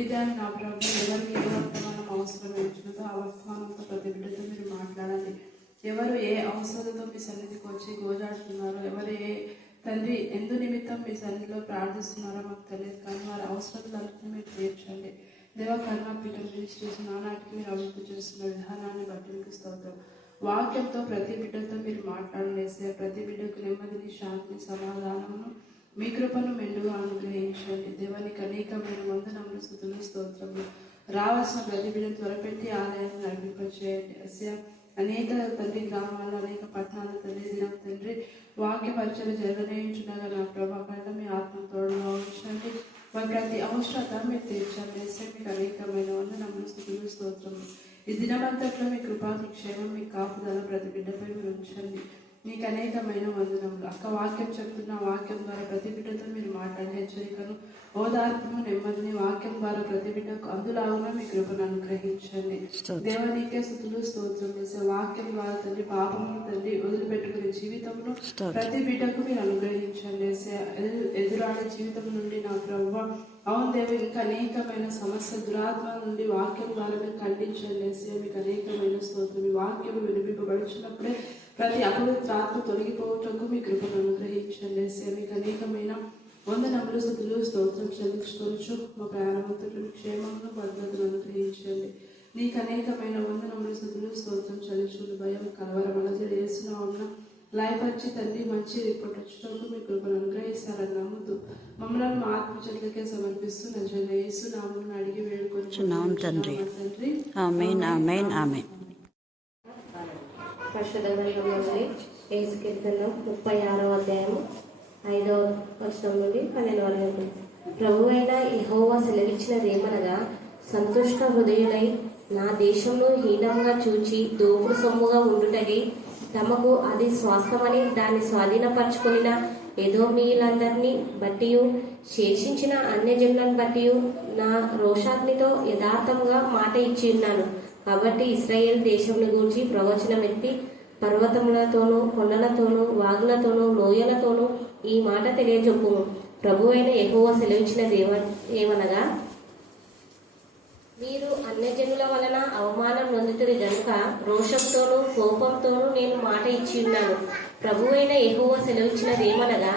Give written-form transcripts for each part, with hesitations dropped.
ఇదని నా ప్రభు ఎవరికి ఏ వర్తమానం అవసరం ఇచ్చినదో ఆ వర్తమానంతో ప్రతి బిడ్డతో మీరు మాట్లాడండి. ఎవరు ఏ అవసరంతో మీ సన్నిధికి వచ్చి గోజాడుతున్నారో, ఎవరు ఏ తండ్రి ఎందు నిమిత్తం మీ సన్నిధిలో ప్రార్థిస్తున్నారో మాకు తెలియదు, కానీ వారి అవసరాలన్నింటినీ మీరు తీర్చండి. దేవ కరుణాపీఠం చేసి నానాటికి మీరు అభివృద్ధి చేస్తున్న విధానాన్ని బట్టి మీకు స్తోత్రం. వాక్యంతో ప్రతి బిడ్డతో మీరు మాట్లాడలేసే ప్రతి బిడ్డకు నెమ్మదిని, శాంతిని, సమాధానమును, మీ కృపను మెండుగా అనుగ్రహించండి. దేవానికి అనేకమైన వందనములు, స్తుతులు, స్తోత్రములు. రావాల్సిన ప్రతి బిడ్డను త్వరపెట్టి ఆలయాన్ని నడిపింపచేయండి. అనేక తండ్రి గ్రామాల్లో, అనేక పట్టణాలు తండ్రి దినం తండ్రి వాక్య పరిచయం జరగనేయించుండగా నా ప్రభాకరణ మీ ఆత్మ తోడుగా ఉంచండి. వారి ప్రతి అవసరత మీరు తీర్చండి. మీకు అనేకమైన వందనములు, స్తుతులు, స్తోత్రములు. ఈ దినమంతట్లో మీ కృపా, మీ క్షేమం, మీ కాపుదల ప్రతి బిడ్డపై మీరు ఉంచండి. మీకు అనేకమైన వందనములు. అక్క వాక్యం చెప్తున్న వాక్యం ద్వారా ప్రతి బిడ్డతో మీరు మాట్లాడే హెచ్చరికను, ఓదార్పును, నెమ్మదిని వాక్యం ద్వారా ప్రతి బిడ్డకు అందులాగున మీ కృపను అనుగ్రహించండి. దేవానికే స్తుతులు, స్తోత్రం చేసే వాక్యం ద్వారా తండ్రి పాపము తండ్రి వదిలిపెట్టుకునే జీవితంలో ప్రతి బిడ్డకు మీరు అనుగ్రహించండి. ఎదురాడే జీవితం నుండి నా ప్రభువ అవును దేవి ఇంకా అనేకమైన సమస్య దురాత్మ నుండి వాక్యం ద్వారా మీరు ఖండించండి. మీకు అనేకమైన స్తోత్రం. మీ వాక్యం వినిపింపబడుచున్నప్పుడే ప్రతి అపవిత్ర ఆత్మ తొలగిపోవటకు మీ కృపను అనుగ్రహించండి. మీకు అనేకమైన వందనములు, స్తుతులు, స్తోత్రం చెల్లించుకోవచ్చు. మా ప్రయాణవంతులను క్షేమమును, భద్రతను అనుగ్రహించండి. నీకు అనేకమైన వందనములు, స్తుతులు, స్తోత్రం చెల్లించుకుని భయం కలవరం అలజడి చేస్తున్నామన్న లయపరిచి తండ్రి మంచి రిపోర్ట్ వచ్చేటప్పుడు మీ కృపను అనుగ్రహిస్తారని నమ్ముతూ మమ్మల్ని మా ఆత్మ చేతులకే సమర్పిస్తూ నజరేయుడైన యేసు నామమున అడిగి వేడుకొంచున్నాము తండ్రి. ఆమేన్, ఆమేన్, ఆమేన్. పరిశుద్ధ గ్రంథంలోని యేసు కీర్తన 36వ అధ్యాయం 5వ వచనం నుండి 12వ వరకు. ప్రభువైన యెహోవా సెలవిచ్చినదేమనగా, సంతుష్ట హృదయులై నా దేశంలో హీనంగా చూచి దోపుడు సొమ్ముగా ఉండుటకి తమకు అది స్వాస్థమని దాన్ని స్వాధీనపరచుకున్న ఎదోమీయులందరినీ బట్టి శేషించిన అన్యజనులను బట్టి నా రోషాగ్నితో యథార్థంగా మాట ఇచ్చి ఉన్నాను. కాబట్టి ఇశ్రాయేల్ దేశంను గూర్చి ప్రవచనం ఎత్తి పర్వతములతోనూ, కొండలతోనూ, వాగులతోనూ, లోయలతోనూ ఈ మాట తెలియజొప్పుము. ప్రభువైన యెహోవా సెలవిచ్చినది ఏమనగా, మీరు అన్యజనుల వలన అవమానం నొందుతురి గనుక రోషంతోనూ కోపంతోనూ నేను మాట ఇచ్చి ఉన్నాను. ప్రభువైన యెహోవా సెలవిచ్చినది ఏమనగా,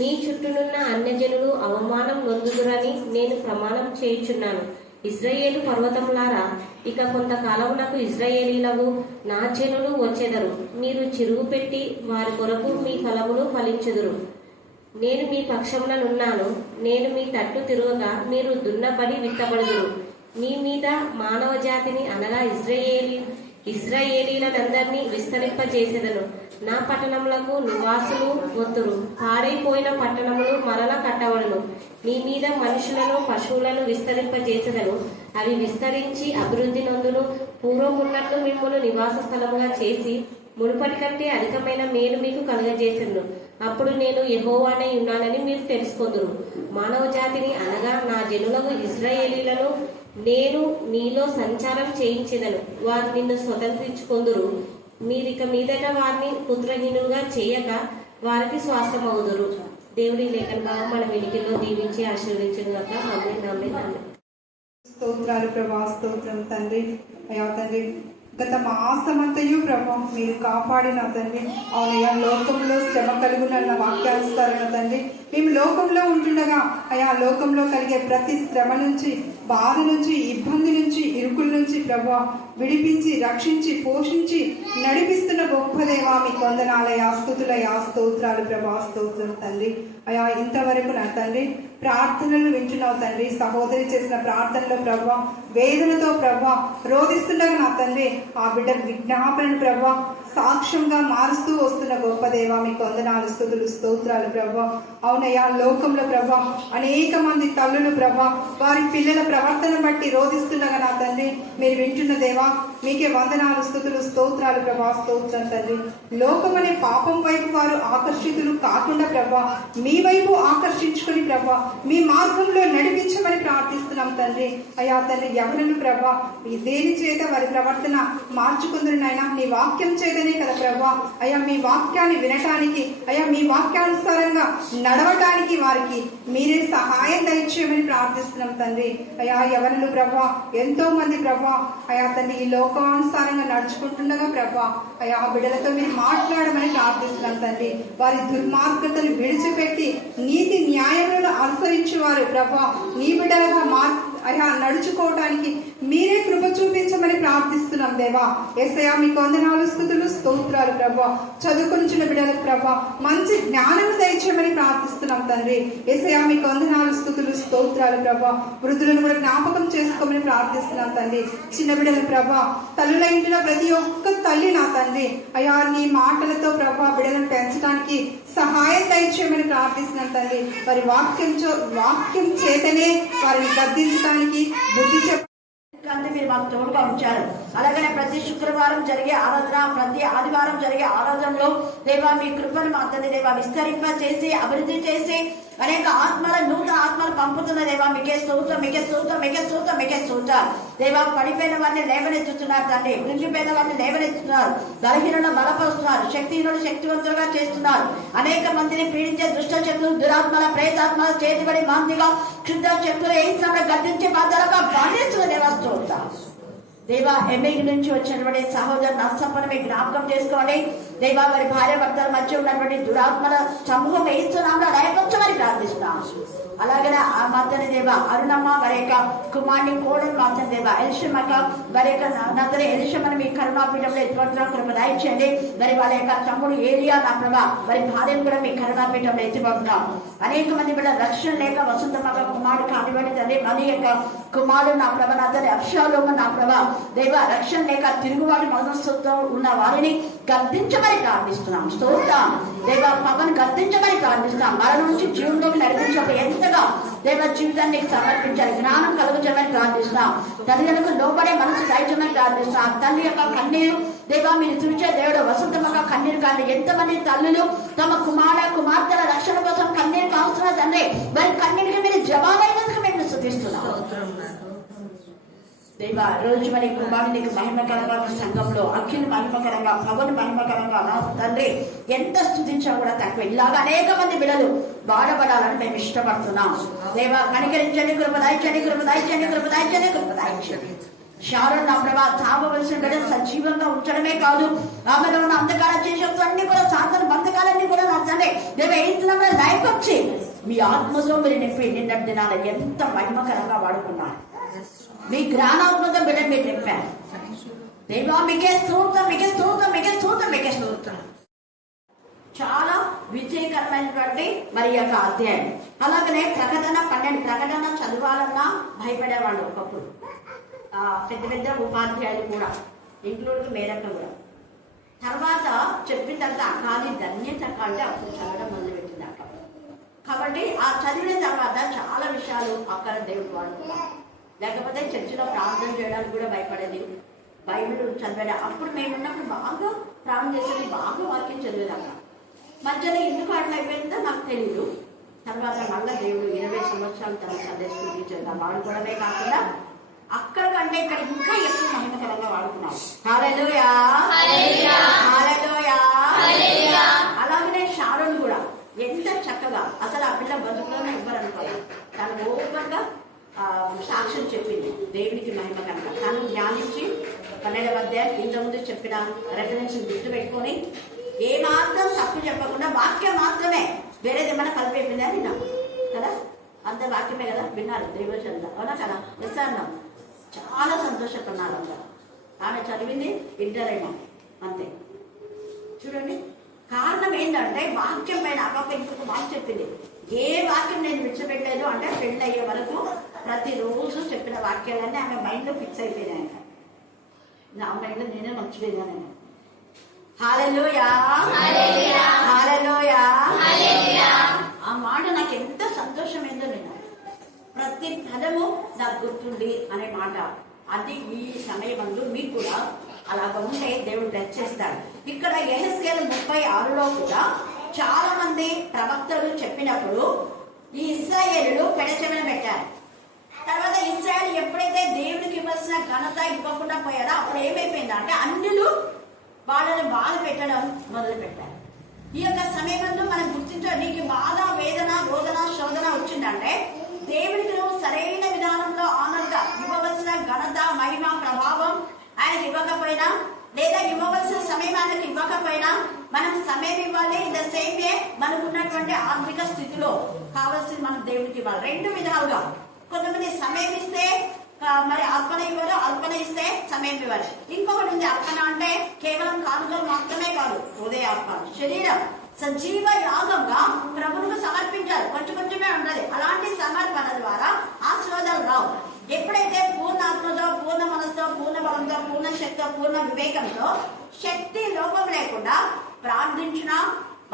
మీ చుట్టూనున్న అన్యజనులు అవమానం నొందుదురని నేను ప్రమాణం చేయుచున్నాను. ఇశ్రాయేలు పర్వతములారా, ఇక కొంతకాలమునకు ఇశ్రాయేలీలకు నా జనులు వచ్చెదరు. మీరు చిరుగు పెట్టి వారి కొరకు మీ ఫలములు ఫలించుదురు. నేను మీ పక్షముననున్నాను. నేను మీ తట్టు తిరుగగా మీరు దున్నబడి విత్తబడుదురు. మీ మీద మానవ జాతిని అనగా ఇశ్రాయేలీలందరినీ విస్తరింపజేసేదను. నా పట్టణములకు నివాసులు వత్తురు. పాడైపోయిన పట్టణములు మరల కట్టబడును. మీ మీద మనుషులను, పశువులను విస్తరింపజేసేదను. అవి విస్తరించి అభివృద్ధి నొందును. పూర్వం ఉన్నట్లు మిమ్మల్ని నివాస స్థలముగా చేసి మునుపటి కంటే అధికమైన మేలు మీకు కలుగజేసెను. అప్పుడు నేను యెహోవానై ఉన్నానని మీరు తెలుసుకొందురు. మానవ జాతిని అనగా నా జనులకు ఇశ్రాయేలీలను నేను నీలో సంచారం చేయించెదను. వారు నిన్ను స్వతంత్రించుకొందురు. మీరిక మీదట వారిని పుత్రహీనులుగా చేయక వారికి స్వాస్థమవుదురు. దేవుడి లేఖన భాగం మన వెలికిలో దీవించి ఆశీర్వదించిన గాక. ఆమేన్, ఆమేన్, ఆమేన్. స్తోత్రాలు ప్రభా, స్తోత్రం తండ్రి. అయ్యా తండ్రి, గత మాసమంతయు ప్రభా మీరు కాపాడిన తండ్రి. అవునయ్యా, లోకంలో శ్రమ కలుగునన్న వాక్యానుసారణ తండ్రి, మేము లోకంలో ఉంటుండగా అయా లోకంలో కలిగే ప్రతి శ్రమ నుంచి, బాధ నుంచి, ఇబ్బంది నుంచి, ఇరుకుల నుంచి ప్రభా విడిపించి, రక్షించి, పోషించి నడిపిస్తున్న గొప్ప దేవా మీకు వందనాలయా, స్తుతులయా, స్తోత్రాలు ప్రభా, స్తోత్రం తండ్రి. అయా ఇంతవరకు నా తండ్రి ప్రార్థనలు వింటున్నావు తండ్రి. సహోదరి చేసిన ప్రార్థనలో ప్రభా వేదనతో ప్రభా రోధిస్తుండగా నా తండ్రి ఆ బిడ్డ విజ్ఞాపనను ప్రభా సాక్ష్యంగా మారుస్తూ వస్తున్న గొప్ప దేవా మీకు వందనాలు, స్తుతులు, స్తోత్రాలు ప్రభా. అవునయ్యా, లోకంలో ప్రభా అనేక మంది తల్లులు ప్రభా వారి పిల్లల ప్రవర్తన బట్టి రోధిస్తుండగా నా తండ్రి మీరు వింటున్న దేవా మీకే వందనాలు, స్తుతులు, స్తోత్రాలు ప్రభా, స్తోత్రం తండ్రి. లోకం అనే పాపం వైపు వారు ఆకర్షితులు కాకుండా ప్రభా మీ వైపు ఆకర్షించుకుని ప్రభా మీ మార్గంలో నడిపించమని ప్రార్థిస్తున్నాం తండ్రి. అయ్యా తండ్రి, ఎవరిని ప్రభా దేని చేత వారి ప్రవర్తన మార్చుకుందరు నాయన, నీ వాక్యం చేత ఉంటేనే కదా ప్రభా అయ్యా మీ వాక్యాన్ని వినటానికి, అయ్యా మీ వాక్యానుసారంగా నడవటానికి వారికి మీరే సహాయం దయచేయమని ప్రార్థిస్తున్నాం తండ్రి. అయ్యా యవనులు ప్రభా ఎంతో మంది ప్రభా అయ్యా తండ్రి ఈ లోకానుసారంగా నడుచుకుంటుండగా ప్రభా అయ్యా ఆ బిడ్డలతో మీరు మాట్లాడమని ప్రార్థిస్తున్నాం తండ్రి. వారి దుర్మార్గతను విడిచిపెట్టి నీతి న్యాయములను అనుసరించేవారు ప్రభా నీ బిడ్డలుగా అయ్యా నడుచుకోవడానికి మీరే కృప చూపించమని ప్రార్థిస్తున్నాం దేవా. యేసయ్యా మీకు వందనాలు, స్తుతులు, స్తోత్రాలు ప్రభా. చదువుకునిచిన బిడ్డలకు ప్రభా మంచి జ్ఞానము దయచేయమని ప్రార్థిస్తున్నాం తండ్రి. యేసయ్యా మీకు వందనాలు, స్తుతులు, స్తోత్రాలు ప్రభా. వృద్ధులను కూడా జ్ఞాపకం చేసుకోమని ప్రార్థిస్తున్నాం తండ్రి. చిన్న బిడ్డల ప్రభా తల్లుల ఇంటిలో ప్రతి ఒక్క తల్లి నా తండ్రి అయ్యా నీ మాటలతో ప్రభా బిడ్డలను పెంచడానికి సహాయం దయచేయమని ప్రార్థిస్తున్నాం తండ్రి. వారి వాక్యం చేతనే వారిని గద్దించడానికి బుద్ధి మీరు మాకు తోడుగా ఉంచారు. అలాగనే ప్రతి శుక్రవారం జరిగే ఆరాధన, ప్రతి ఆదివారం జరిగే ఆరాధనలో దేవా మీ కృపను మా తండ్రి దేవా విస్తరింప చేసి అభివృద్ధి చేసి అనేక నూతన ఆత్మలు పంపుతున్న దేవా మీకే స్తోత్రం, మీకే స్తోత్రం, మీకే స్తోత్రం, మీకే స్తోత్రం దేవా. పడిపోయిన వారిని లేవనెత్తుతున్నారు తండ్రి, కృంగిపోయిన వారిని లేవనెత్తుతున్నారు, బలహీనులను బలపరుస్తున్నారు, శక్తిహీనులు శక్తివంతులుగా చేస్తున్నారు. అనేక మందిని పీడించే దుష్ట శక్తులు, దురాత్మల, ప్రేతాత్మల, చేతిబడి మాంతిగా క్షుద్ర శక్తులు ఏ సమయంలో గద్దించి బాధలుగా బాధిస్తున్న దేవా స్తోత్రం దేవా. ఎంఐ నుంచి వచ్చినటువంటి సహోదరు నష్టపని మీకు జ్ఞాపకం చేసుకోండి దేవా. వారి భార్య భర్తల మధ్య ఉన్నటువంటి దురాత్మల సమూహం వేస్తున్నాము రైపొచ్చమని ప్రార్థిస్తున్నాం. అలాగనే ఆ మాతని దేవ అరుణమ్మ వారి యొక్క కుమార్ని కోడలు మాతని దేవ ఎలిషమ్మక వారి యొక్క నతని ఎలిషమ్మని మీ కరుణాపీఠంలో ఎత్తుపడుతున్న కృప దయచేయండి. మరి వాళ్ళ యొక్క తమ్ముడు ఏలియా నా ప్రభా వారి భార్యను కూడా మీ కరుణాపీఠంలో ఎత్తిపడుతున్నాం. అనేక మంది బిడ్డ రక్షణ లేక వసంతమ్మక కుమారుడు కానివ్వండి తండ్రి, మన యొక్క కుమారుడు నా ప్రభ నతని అక్షాలోమ నా ప్రభా దేవ రక్షణ లేక తిరుగుబాటు మనస్సుతో ఉన్న వారిని గద్దించమని ప్రార్థిస్తున్నాం. స్తోత్రం దేవ. పవన్ గద్దించమని ప్రార్థిస్తున్నాం. మరణ నుంచి జీవంలోకి నడిపించినప్పుడు ఎంతగా దేవ జీవితాన్ని సమర్పించాలి, జ్ఞానం కలుగుచమని ప్రార్థిస్తున్నాం. తల్లిదండ్రులకు లోబడే మనసు దయచమని ప్రార్థిస్తున్నాం. తల్లి యొక్క కన్నీరు దేవా మీరు తుడిచే దేవుడు వసంతమ్మగా కన్నీరు కానీ ఎంతమంది తల్లులు తమ కుమార్తెల రక్షణ కోసం కన్నీరు కాస్తున్నారు తండ్రి. వారి కన్నీరికి మీరు జవాబైనందుకు మేము స్తుతిస్తున్నాం దేవా. రోజు మరి కుమారుడు నీకు మహిమకరంగా సంఘంలో అఖిల్ మహిమకరంగా పవన్ మహిమకరంగా నా తండ్రి ఎంత స్తుతించా కూడా తక్కువ. ఇలాగా అనేక మంది బిడ్డలు బాధపడాలని మేము ఇష్టపడుతున్నాం దేవా. కనికరించండి, కృప దయచండి, కృప దయచండి, కృప దయచండి, కృప దయచండి. షారోన్ నా ప్రభా చావవలసిన బిడ్డలు సజీవంగా ఉంచడమే కాదు ఆమెలో ఉన్న అంధకార చేసేవన్నీ కూడా సాధన బంధకాలన్నీ కూడా నా తండ్రి దేవ ఏస్తున్నా లైఫ్ వచ్చి మీ ఆత్మతో మీరు నింపి నిన్నటి దినాల ఎంత మహిమకరంగా వాడుకున్నారు. మీ జ్ఞానాత్మక బిడ్డ మీరు నింపారు దేవా. మీకే స్తోత్రం, మీకే స్తోత్రం, మీకే స్తోత్రం, మీకే స్తోత్రం. చాలా విజయకరమైనటువంటి మరి యొక్క అధ్యాయం. అలాగనే ప్రకటన 12 ప్రకటన చదవాలన్నా భయపడేవాళ్ళు ఒకప్పుడు. పెద్ద పెద్ద ఉపాధ్యాయులు కూడా ఇంక్లూడ్ మేరక్క కూడా. తర్వాత చెప్పిన తర్వాత కానీ ధన్యత కంటే అప్పుడు చదవడం మొదలుపెట్టింది అక్క. కాబట్టి ఆ చదివిన తర్వాత చాలా విషయాలు అక్కడ దేవుడు వాడుకున్నాం. లేకపోతే చర్చిలో ప్రార్థన చేయడానికి కూడా భయపడేది, బైబిల్ చదివేది. అప్పుడు మేము ఉన్నప్పుడు బాగా ప్రార్థన చేసేది, బాగా వాక్యం చదివేదాకా. మధ్యలో ఎందుకు అట్లా అయిపోయిందో నాకు తెలీదు. తర్వాత మళ్ళీ దేవుడు 20 సంవత్సరాల తర్వాత సండే స్కూల్ టీచర్గా వాడుకోవడమే కాకుండా అక్కడ కంటే ఇక్కడ ఇంకా ఎక్కువ మహిమకరంగా వాడుకున్నాం. హల్లెలూయా, హల్లెలూయా. అలాగనే షారోన్ కూడా ఎంత చక్కగా అసలు ఆ పిల్ల బతుకులోనే ఇవ్వరు అనుకోవాలి. తను ఓపెన్గా సాక్ష్యం చెప్పింది దేవునికి మహిమకరంగా. తను ధ్యానించి 12వ అధ్యాయం ఇంతకుముందు చెప్పిన రెఫరెన్స్ గుర్తు పెట్టుకొని ఏ మాత్రం తప్పు చెప్పకుండా వాక్యం మాత్రమే, వేరేది ఏమైనా కలిపేపిందా విన్నా కదా, అంత వాక్యమే కదా విన్నారు దేవచంద్ర అవునా కదా. ఎస్ అన్నాం, చాలా సంతోషపడినారు అందరూ. ఆమె చదివింది ఇంటరేమో అంతే. చూడండి కారణం ఏంటంటే వాక్యం పైన అప్ప ఇంకొక మాట చెప్పింది. ఏ వాక్యం నేను విడిచిపెట్టలేదు అంటే పెళ్ళి అయ్యే వరకు ప్రతిరోజు చెప్పిన వాక్యాలన్నీ ఆమె మైండ్లో ఫిక్స్ అయిపోయినాయి. నా మైండ్లో నేనే మర్చిపోయినా. హల్లెలూయా, హల్లెలూయా. ఆ మాట నాకు ఎంత సంతోషమైందో నేను ప్రతి పదము నాకు గుర్తుండి అనే మాట. అది ఈ సమయమందు మీకు కూడా అలాగ ఉంటే దేవుడు బ్లెస్ చేస్తాడు. ఇక్కడ యెహెజ్కేలు 36లో కూడా చాలా మంది ప్రవక్తలు చెప్పినప్పుడు ఈ ఇశ్రాయేలులు పెడచెవిన పెట్టారు. తర్వాత ఇశ్రాయేలు ఎప్పుడైతే దేవుడికి ఇవ్వాల్సిన ఘనత ఇవ్వకుండా పోయారో అప్పుడు ఏమైపోయిందంటే అన్యులు వాళ్ళని బాధ పెట్టడం మొదలు పెట్టారు. ఈ యొక్క సమయంలో మనం గుర్తించాలి, నీకు బాధ, వేదన, రోదన, శోధన వచ్చిందంటే దేవుడికి నువ్వు సరైన విధానంలో ఆనందంగా ఇవ్వవలసిన ఘనత, మహిమ, ప్రభావం ఆయనకి ఇవ్వకపోయినా, లేదా ఇవ్వవలసిన సమయం ఆయనకి ఇవ్వకపోయినా మనం సమయం ఇవ్వాలి. ఇన్ ద సేమ్ వే మనకు ఉన్నటువంటి ఆర్థిక స్థితిలో కావాల్సింది మనం దేవుడికి ఇవ్వాలి. రెండు విధాలుగా. కొంతమంది సమయం ఇస్తే మరి అర్పణ ఇవ్వరు, అర్పణ ఇస్తే సమయం ఇవ్వాలి. ఇంకొకటి ఉంది, అర్పణ అంటే కేవలం కానుకలు మాత్రమే కాదు, హృదయ అర్పణ, శరీరం సజీవ యాగంగా ప్రభువుకు సమర్పించాలి. కొంచెం కొంచెమే ఉండాలి. అలాంటి సమర్పణ ద్వారా ఆశీర్వాదాలు రావు. ఎప్పుడైతే పూర్ణ ఆత్మతో, పూర్ణ మనసుతో, పూర్ణ బలంతో, పూర్ణ శక్తితో, పూర్ణ వివేకంతో, శక్తి లోపం లేకుండా ప్రార్థించినా,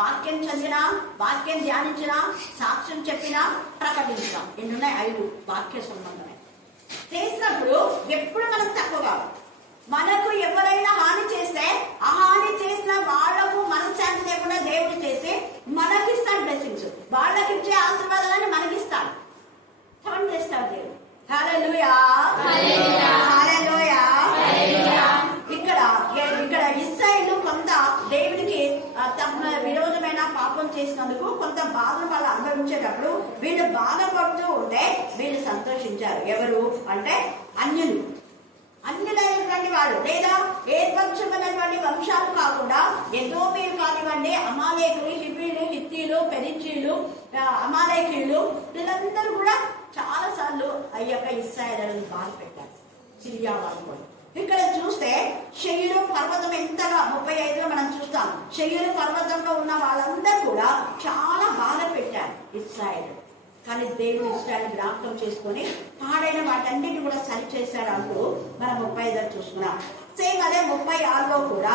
వాక్యం చదివినా, వాక్యం ధ్యానించినా, సాక్ష్యం చెప్పినా, ప్రకటించినా, ఎన్నున్నాయి 5 వాక్య సంబంధమే చేసినప్పుడు ఎప్పుడు మనం తక్కువగా. మనకు ఎవరైనా హాని చేస్తే ఆ హాని చేసిన వాళ్లకు మనశ్శాంతి లేకుండా దేవుడు చేసి మనకిస్తాడు బ్లెస్సింగ్స్. వాళ్ళకి ఇచ్చే ఆశీర్వాదాలని మనకిస్తాడు. ఫోన్ చేస్తాడు దేవుడు. హల్లెలూయా, హల్లెలూయా. ఇక్కడ ఇశ్రాయేలు కొంత దేవుడికి తమ విరోధమైన పాపం చేసినందుకు కొంత బాధను వాళ్ళు అనుభవించేటప్పుడు వీళ్ళు బాధపడుతూ ఉంటే వీళ్ళు సంతోషించారు. ఎవరు అంటే అన్యులైనటువంటి వాళ్ళు, లేదా ఏర్పరచబడినటువంటి వంశాలు కాకుండా ఎదోమీయులు కానివ్వండి, అమాలేకులు, హిబ్బీలు, హిత్తీలు, పెరిజీలు, అమాలేకీయులు, వీళ్ళందరూ కూడా చాలా సార్లు ఆ యొక్క ఇశ్రాయేలును బాధ పెట్టారు. సిరియా వాళ్ళు కూడా. ఇక్కడ చూస్తే శేయీరు పర్వతం ఎంతగా 35లో మనం చూస్తాం. శేయీరు పర్వతంలో ఉన్న వాళ్ళందరూ కూడా చాలా బాధ పెట్టారు ఇశ్రాయేలు. కానీ దేవుడు ఇశ్రాయేలు జ్ఞాపకం చేసుకొని పాడైన వాటన్నిటి కూడా సరి చేశాడు అంటూ మనం 35 చూసుకున్నాం. సేమ్ అదే 36లో కూడా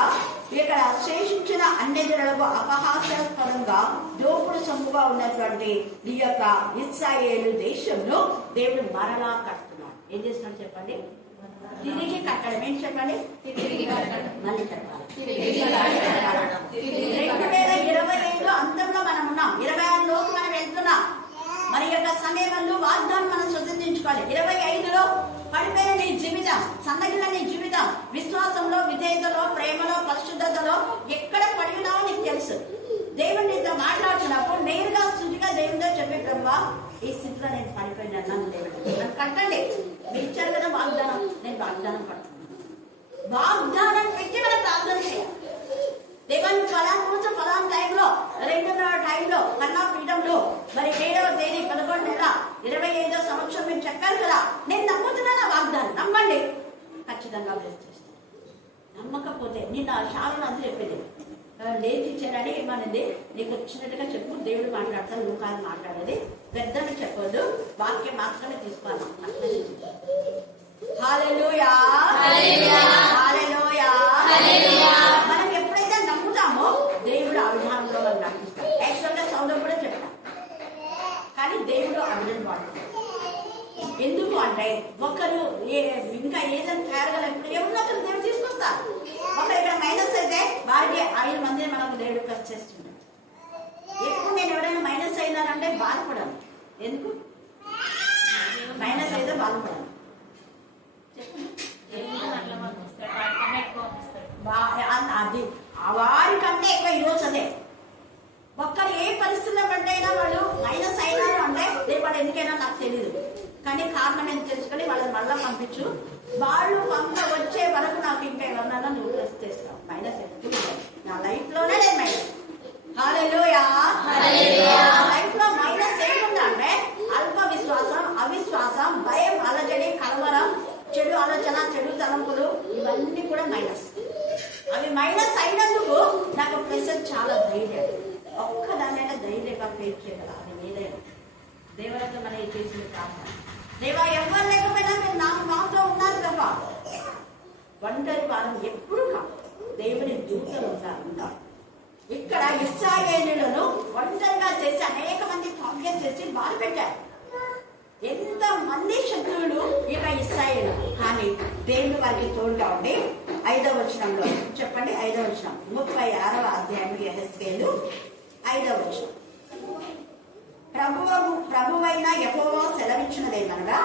ఇక్కడ శేషించిన అన్యజనులకు అపహాస్యాస్పదంగా దోపుడు సొమ్ముగా ఉన్నటువంటి ఈ యొక్క ఇశ్రాయేలు దేశంలో దేవుడు మరలా కడుతున్నాడు. ఏం చేస్తున్నాడు చెప్పండి? తిరిగి కట్టడం. ఏం చెప్పండి? మళ్ళీ చెప్పాలి. 2025 అంతంలో మనం ఉన్నాం. 26లోకి మనం వెళ్తున్నాం. మరి యొక్క సమయంలో వాగ్దానం మనం స్వతంత్రించుకోవాలి. 25లో పడిపోయిన నీ జీవితం, సన్నగిన నీ జీవితం, విశ్వాసంలో, విధేయతలో, ప్రేమలో, పరిశుద్ధతలో ఎక్కడ పడి ఉన్నావో నీకు తెలుసు. దేవుడు నీతో మాట్లాడుతున్నప్పుడు నేరుగా స్థుతిగా దేవుడితో చెప్పే, ప్రభువా ఈ స్థితిలో నేను పడిపోయినా దేవుడు నన్ను కట్టండి. మీరు ఇచ్చారు కదా వాగ్దానం, నేను వాగ్దానం పడుతున్నాను. వాగ్దానం పెట్టి మనం ప్రార్థన చేయాలి. దేవాన్ని ఫలాన్ రోజు ఫలాన్ టైంలో 2వ టైంలో కన్నాపీఠంలో మరి 7వ తేదీ 11 నెల 25వ సంవత్సరం మీరు చెప్పారు కదా, నేను నమ్ముతున్నాను ఆ వాగ్దానం. నమ్మండి, ఖచ్చితంగా బ్లెస్ చేస్తాను. నమ్మకపోతే నిన్న శాలను అది చెప్పేది, లేచి ఇచ్చారని ఏమనేది, నీకు వచ్చినట్టుగా చెప్పు, దేవుడు మాట్లాడతాను, నువ్వు కాదు మాట్లాడేది, పెద్దలు చెప్పొద్దు, వాక్యం మాత్రమే తీసుకోవాలి. హల్లెలూయా, హల్లెలూయా. మనం ఎప్పుడైతే నమ్ముతామో దేవుడు ఆ విధానంలో మనం నడిపిస్తాం. యాక్చువల్గా సౌందర్యం కూడా చెప్తాం, కానీ దేవుడు అభివృద్ధి వాడుతాడు. ఎందుకు అంటే ఒకరు ఇంకా ఏదైనా తయారగలప్పుడు ఎవరినో ఒకరు దేవుడు తీసుకొస్తారు. ఒకరు ఇక్కడ మైనస్ అయితే వారికి 5 మందిని మనకు దేవుడు ఖర్చు చేస్తున్నాడు. ఎప్పుడు నేను ఎవరైనా మైనస్ అయినానంటే బాధపడాను. ఎందుకు మైనస్ అయితే బాధపడాను? అది వారికంటే ఎక్కువ ఈరోజు అదే. ఒక్కరు ఏ పరిస్థితుల్లో పడ్డైనా వాళ్ళు మైనస్ అయినారు అంటే రేపు వాడు ఎందుకైనా నాకు తెలియదు, కానీ కారణం ఏం తెలుసుకొని వాళ్ళని మళ్ళా పంపించు. వాళ్ళు వచ్చే వరకు నాకు ఇంకా ఎవరినైనా నువ్వు ప్లస్ చేస్తావు. మైనస్ ఎందుకు నా లైఫ్ లోనే నేను మైనస్. హల్లెలూయా. లైఫ్ లో మైనస్ ఏముందంటే అల్ప విశ్వాసం, అవిశ్వాసం, భయం, అలజడి, కలవరం, చెడు ఆలోచన, చెడు తలంపులు, ఇవన్నీ కూడా మైనస్. అవి మైనస్ అయినందుకు నాకు ప్రెషర్ చాలా ధైర్యం. ఒక్కదాన్నైనా ధైర్యంగా ఫేస్ చేయగల. అది ఏదైనా దేవుడితో మనం చేసిన ప్రార్థన, దేవా ఎవరు లేకపోయినా మీరు నాకు మాత్రం ఉన్నారు తప్ప ఒంటరి వారం ఎప్పుడు కాదు, దేవుని దూతలు ఉంటారు. ఇక్కడ ఇశ్రాయేలులను ఒంటరిగా చేసి అనేక మంది కాంప్లైంట్ చేసి బాధ పెట్టారు. ఎంత మంది శత్రువులు ఇక ఇశ్రాయేలు, కానీ దేవుడు వారికి తోడుగా ఉండి 5వ వచనంలో చెప్పండి. 5వ వచనం 36వ అధ్యాయం యెహెజ్కేలు 5వ వచనం. ప్రభువైన యెహోవా సెలవిచ్చినదేమనగా,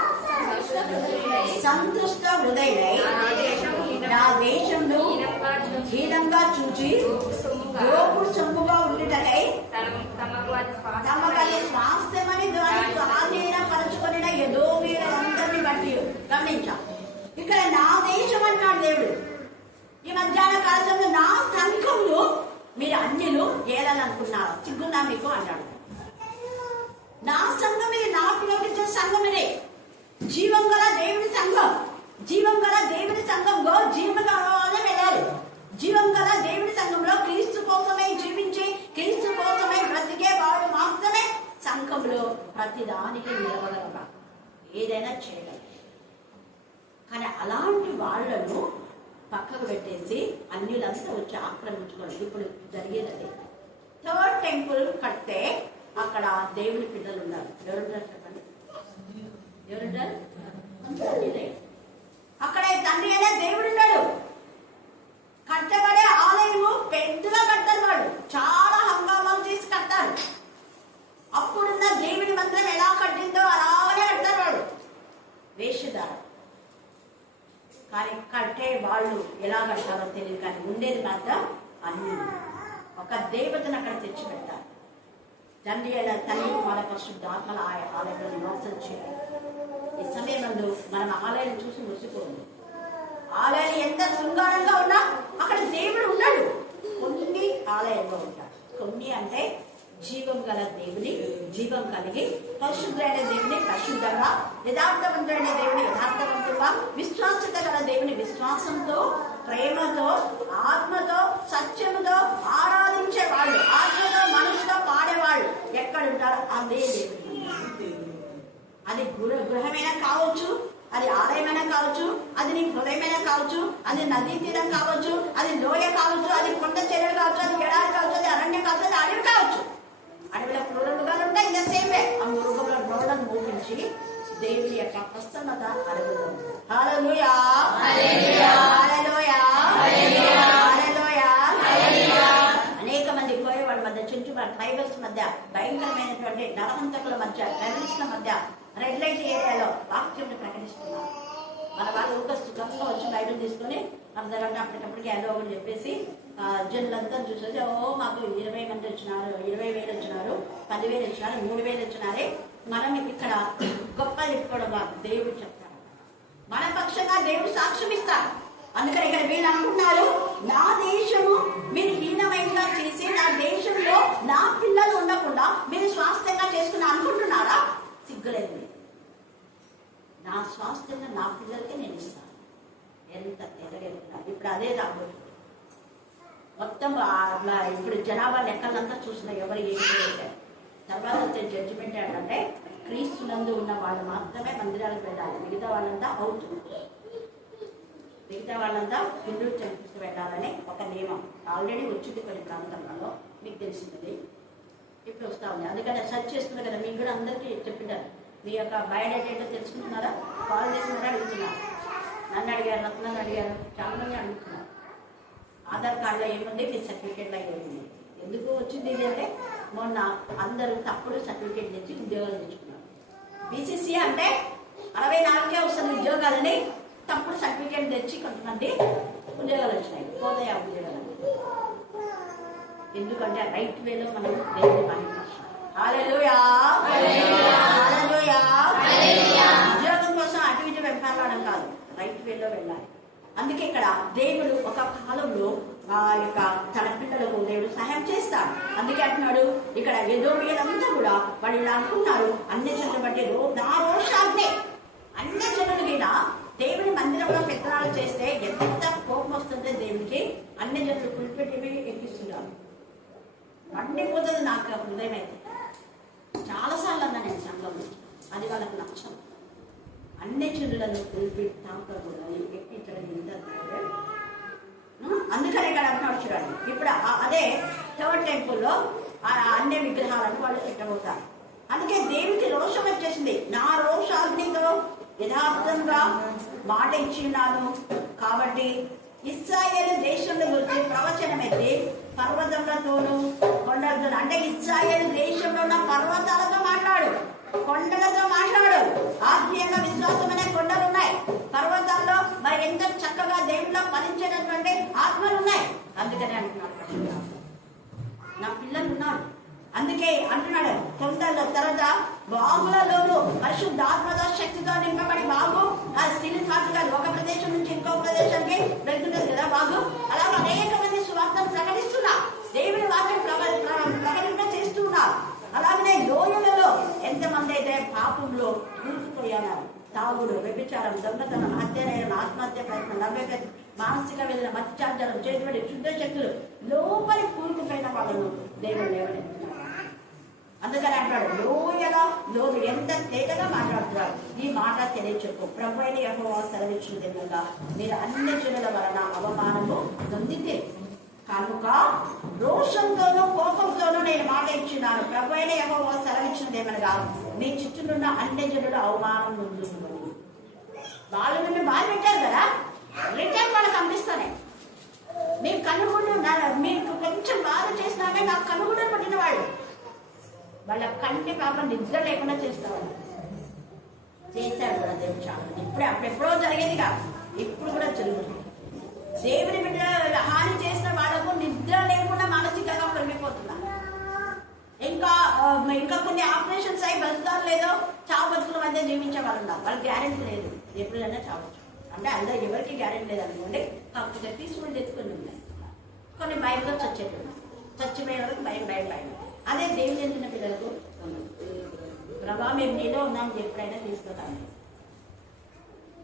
సంతుష్ట హృదయులై నా దేశంలో హీనంగా చూచి గోపుడు సొమ్ముగా ఉండుటకై తమకు అది స్వాస్థ్యమని దాన్ని స్వాధీనపరచుకొని ఎదోమీయులందరినీ బట్టి గమనించాం. ఇక్కడ నా దేశం అంటాడు దేవుడు. ఈ మధ్యాహ్న కాలంలో నా సంఘంలో మీరు అన్యులు ఏలాలనుకున్నారు, సిగ్గున్నా మీకు అంటాడు. నా సంఘం ఇది, నా పిల్లలు సంఘం ఇదే. జీవం గల దేవుని సంఘం, జీవం గల దేవుని సంఘంలో జీవం కావాలని వెళ్ళాలి. జీవం గల దేవుని సంఘంలో క్రీస్తు కోసమే జీవించి క్రీస్తు కోసమే బ్రతికే వాడు మాత్రమే సంఘంలో ప్రతిదానికి నిలవగలరా, ఏదైనా చేయగలరు. కానీ అలాంటి వాళ్ళను పక్కకు పెట్టేసి అన్యులంతా వచ్చి ఆక్రమించుకోండి. ఇప్పుడు జరిగేది థర్డ్ టెంపుల్ కడితే అక్కడ దేవుని పిల్లలు ఉన్నారు. ఎవరుంటారు చెప్పండి? ఎవరుంటారు? అక్కడ తండ్రి అనే దేవుడు ఉన్నాడు. కట్టబడే ఆలయము పెద్దగా కడతారు. వాడు చాలా హంగామాలు చేసి కడతారు. అప్పుడున్న దేవుని మందిరం ఎలా కట్టిందో అలాగే కడతారు. వాడు వేషధార. కానీ కట్టే వాళ్ళు ఎలా కడతారో తెలియదు. కానీ ఉండేది మాత్రం అన్ని ఒక దేవతను అక్కడ తెచ్చి పెడతారు. తండ్రి అయిన తల్లి వాళ్ళ పరిశుద్ధాత్మల ఆలయంలో నివాసం చేయాలి. ఈ సమయంలో మనం ఆలయాన్ని చూసి మురిసిపోతుంది. ఆలయాలు ఎంత శృంగారంగా ఉన్నా అక్కడ దేవుడు ఉన్నాడు. కొన్ని ఆలయంలో ఉంటాడు. కొన్ని అంటే జీవం గల దేవుని జీవం కలిగి, పరిశుద్ధులైన దేవుని పరిశుద్ధంగా, యథార్థవంతుడైన దేవుని యథార్థవంతుగా, విశ్వాసత గల దేవుని విశ్వాసంతో, ప్రేమతో, ఆత్మతో, సత్యముతో ఆరాధించే వాళ్ళు, ఆత్మతో మనసుతో పాడేవాళ్ళు ఎక్కడుంటారో అదే దేవుని. అది గృహమైనా కావచ్చు, అది ఆలయమైనా కావచ్చు, అది నీ హృదయమైనా కావచ్చు, అది నదీ తీరం కావచ్చు, అది లోయ కావచ్చు, అది కొండ చెరువులు కావచ్చు, అది ఎడారి కావచ్చు, అది అరణ్యం కావచ్చు, అది అడవి కావచ్చు. అడవిలో క్రూరముగాలు ఉంటాయి. ఇన్ ద సేమ్ వే ఆ మృగముల నోడను మోపించి దేవుని యొక్క ప్రసన్నత అడవిలో. హల్లెలూయా, హల్లెలూయా, హల్లెలూయా, హల్లెలూయా. అనేక మంది కోయవాళ్ళ మధ్య, చెంచు ట్రైబల్స్ మధ్య, భయంకరమైనటువంటి నరహంతకుల మధ్య, టెర్రరిస్టుల మధ్య రెడ్ లైట్ ఏరియాలో వాక్యం ప్రకటిస్తున్నారు. మన వాళ్ళు ఒక సుఖంగా వచ్చి బయటకు తీసుకొని అర్ధగంట అప్పటికప్పటికి ఏదో ఒకటి చెప్పేసి జనులంతా చూసేసి, ఓ మాకు 20 మంది వచ్చినారు, 20,000 వచ్చినారు, 10,000 వచ్చినారు, 3,000 వచ్చినారే, మనం ఇక్కడ గొప్ప చెప్పుకోవడం దేవుడు చెప్తాడు. మన పక్షంగా దేవుడు సాక్ష్యం ఇస్తాడు. అందుకని ఇక్కడ వీళ్ళు అనుకుంటున్నారు, నా దేశము మీరు హీనమైనగా చేసి నా దేశంలో నా పిల్లలు ఉండకుండా మీరు స్వాస్థ్యంగా చేసుకుని అనుకుంటున్నారా? సిగ్గులేదు. నా స్వాస్థ్యంగా నా పిల్లలకే నేను ఇస్తాను. ఎంత తెరగలుగుతున్నారు. ఇప్పుడు అదే రాబోతుంది. మొత్తం ఇప్పుడు జనాభా లెక్కలంతా చూసిన ఎవరు ఏం చేశారు. తర్వాత వచ్చే జడ్జిమెంట్ ఏంటంటే క్రీస్తునందు ఉన్న వాళ్ళు మాత్రమే మందిరాలకు వెళ్ళాలి, మిగతా వాళ్ళంతా అవుట్, మిగతా వాళ్ళంతా హిందూ టెంపుల్స్కి వెళ్ళాలని ఒక నియమం ఆల్రెడీ వచ్చింది కొన్ని ప్రాంతాలలో, మీకు తెలిసింది. ఇప్పుడు వస్తా ఉంది. అందుకని సెర్చ్ చేస్తున్నారు కదా, మీకు కూడా అందరికీ చెప్పినారు. మీ యొక్క బయోడేటా ఏంటో తెలుసుకుంటున్నారా? కాల్ చేస్తున్నారా? అడుగుతున్నారు. నన్ను అడిగారు, రత్నాన్ని అడిగారు, చాలా మంది అడుగుతున్నారు. ఆధార్ కార్డులో ఏముంది, మీ సర్టిఫికేట్లో ఏముంది. ఎందుకు వచ్చింది ఇది అంటే, మొన్న అందరూ తప్పుడు సర్టిఫికేట్ తెచ్చి ఉద్యోగాలు తెచ్చుకున్నారు. బీసీసీ అంటే 64కే వస్తుంది ఉద్యోగాలని తప్పుడు సర్టిఫికేట్ తెచ్చి కొంతమంది ఉద్యోగాలు వచ్చినాయి. పోతాయి ఆ ఉద్యోగాలు. ఎందుకంటే రైట్ వేలో మనం దేవుని పనిచేస్తాం. హల్లెలూయా, హల్లెలూయా. ఉద్యోగం కోసం అటు ఇటు వెంపర్లాడడం కాదు, రైట్ వేలో వెళ్ళాలి. అందుకే ఇక్కడ దేవుడు ఒక కాలంలో ఆ యొక్క తన పిల్లలకు దేవుడు సహాయం చేస్తాడు. అందుకే అంటున్నాడు ఇక్కడ ఎదోమీయులంతా కూడా వాళ్ళు ఇలా అనుకున్నారు, అన్ని జనులు బట్టి నా రోషాగ్నే. అన్ని జనులు మీద దేవుని మందిరంలో పెత్తనాలు చేస్తే ఎంత కోపం వస్తుందో దేవునికి. అన్ని జనులు పులిపెట్టి ఎక్కిస్తున్నారు. మండిపోతుంది నాకు హృదయం అయితే. చాలాసార్లు అన్నా నేను సంఘంలో, అది వాళ్ళకు నచ్చం. అన్ని చెడులను పులిపెట్టి తాకూడదు, ఎక్కించడం ఇంత. అందుకని ఇక్కడ అంటున్నాడు చూడండి. ఇప్పుడు అదే థర్డ్ టెంపుల్లో అన్ని విగ్రహాలను వాళ్ళు పెట్టబోతారు. అందుకే దేవునికి రోషం వచ్చేసింది. నా రోషాగ్నితో యథార్థంగా మాట ఇచ్చిన్నాను కాబట్టి ఇశ్రాయేలు దేశంలో గురించి ప్రవచనం ఎత్తి పర్వతములతోనూ కొండలతో, అంటే ఇశ్రాయేలు దేశంలో ఉన్న పర్వతాలతో మాట్లాడు, కొండలతో మాట్లాడు. ఆత్మీయంగా విశ్వాసమైన కొండలు ఉన్నాయి, పర్వతాల్లో మరి ఎంత చక్కగా దేవుళ్ళ సాధించేటటువంటి ఆత్మలు ఉన్నాయి. అందుకనే అంటున్నాడు పరిశుద్ధాత్మ, నా పిల్లలు ఉన్నారు. అందుకే అంటున్నాడు తొందరలో తర్వాత బాగులలోను పరిశుద్ధాత్మతో శక్తితో నింపబడి బాగు ఆ స్త్రీలు కాదు కాదు ఒక ప్రదేశం నుంచి ఇంకో ప్రదేశానికి వెళ్తుంటది కదా బాగు. అలాగే అనేక మంది సువార్తను ప్రకటిస్తున్నా, దేవుని వాక్యం ప్రకటన చేస్తూ ఉన్నారు. అలాగనే లోయలలో ఎంతమంది అయితే పాపంలో కూరుకుపోయారు, తాగుడు, వ్యభిచారం, దొంగతనం, హత్యనేరం, ఆత్మహత్య ప్రయత్నం, నవ్వేత, మానసిక వేదన, మత్స్యాచారం, చేతుబడి, శుద్ధ శక్తులు లోపలి కూరుకుపోయిన వాళ్ళను దేవుడు లేవనెత్తున్నారు. అందుకని అంటాడు లోయలో లోను ఎంత తేటగా మాట్లాడుతున్నారు. ఈ మాట తెలియచెప్పు, ప్రభు అయిన యెహోవా సెలవిచ్చిన విధంగా మీరు అన్ని జనుల వలన అవమానము నొందితే కనుక రోషంతోనూ కోపంతోనూ నేను మాట ఇచ్చినాను. ప్రభు అయిన యెహోవా సెలవిచ్చినది ఏమనగా మీ చుట్టూనున్న అన్ని జనుల అవమానం నొందుతున్నారు. వాళ్ళు నిన్ను బాధ పెట్టారు కదా, రిటర్న్ వాళ్ళకి పంపిస్తానే. మీ కనుగుండు మీకు కొంచెం బాధ చేసినామే నాకు కనుగుండు పట్టిన వాళ్ళు వాళ్ళ కంటి పాపం నిద్ర లేకుండా చేస్తారు. చేశారు కూడా దేవుడు చాలా. ఇప్పుడే అప్పుడెప్పుడో జరిగేది కాదు, ఇప్పుడు కూడా జరుగుతుంది. దేవుని బిడ్డ హాని చేసిన వాళ్ళకు నిద్ర లేకుండా మానసికంగా కృంగిపోతున్నారు. ఇంకా కొన్ని ఆపరేషన్స్ అయి బతుకుతారు లేదో చావు బతుకుల మధ్య జీవించే వాళ్ళు ఉన్నారు. వాళ్ళకి గ్యారెంటీ లేదు, ఎప్పుడైనా చావచ్చు. అంటే అందరూ ఎవరికి గ్యారెంటీ లేదు అనుకోండి. కాకపోతే తీసుకుని తెచ్చుకొని ఉన్నాయి. కొన్ని భయంతో చచ్చేట్టున్నారు, చచ్చిపోయే వరకు భయం. అదే దేవుని చెందిన పిల్లలకు ప్రభా మేము నీలో ఉన్నాం, ఎప్పుడైనా తీసుకుంటాను.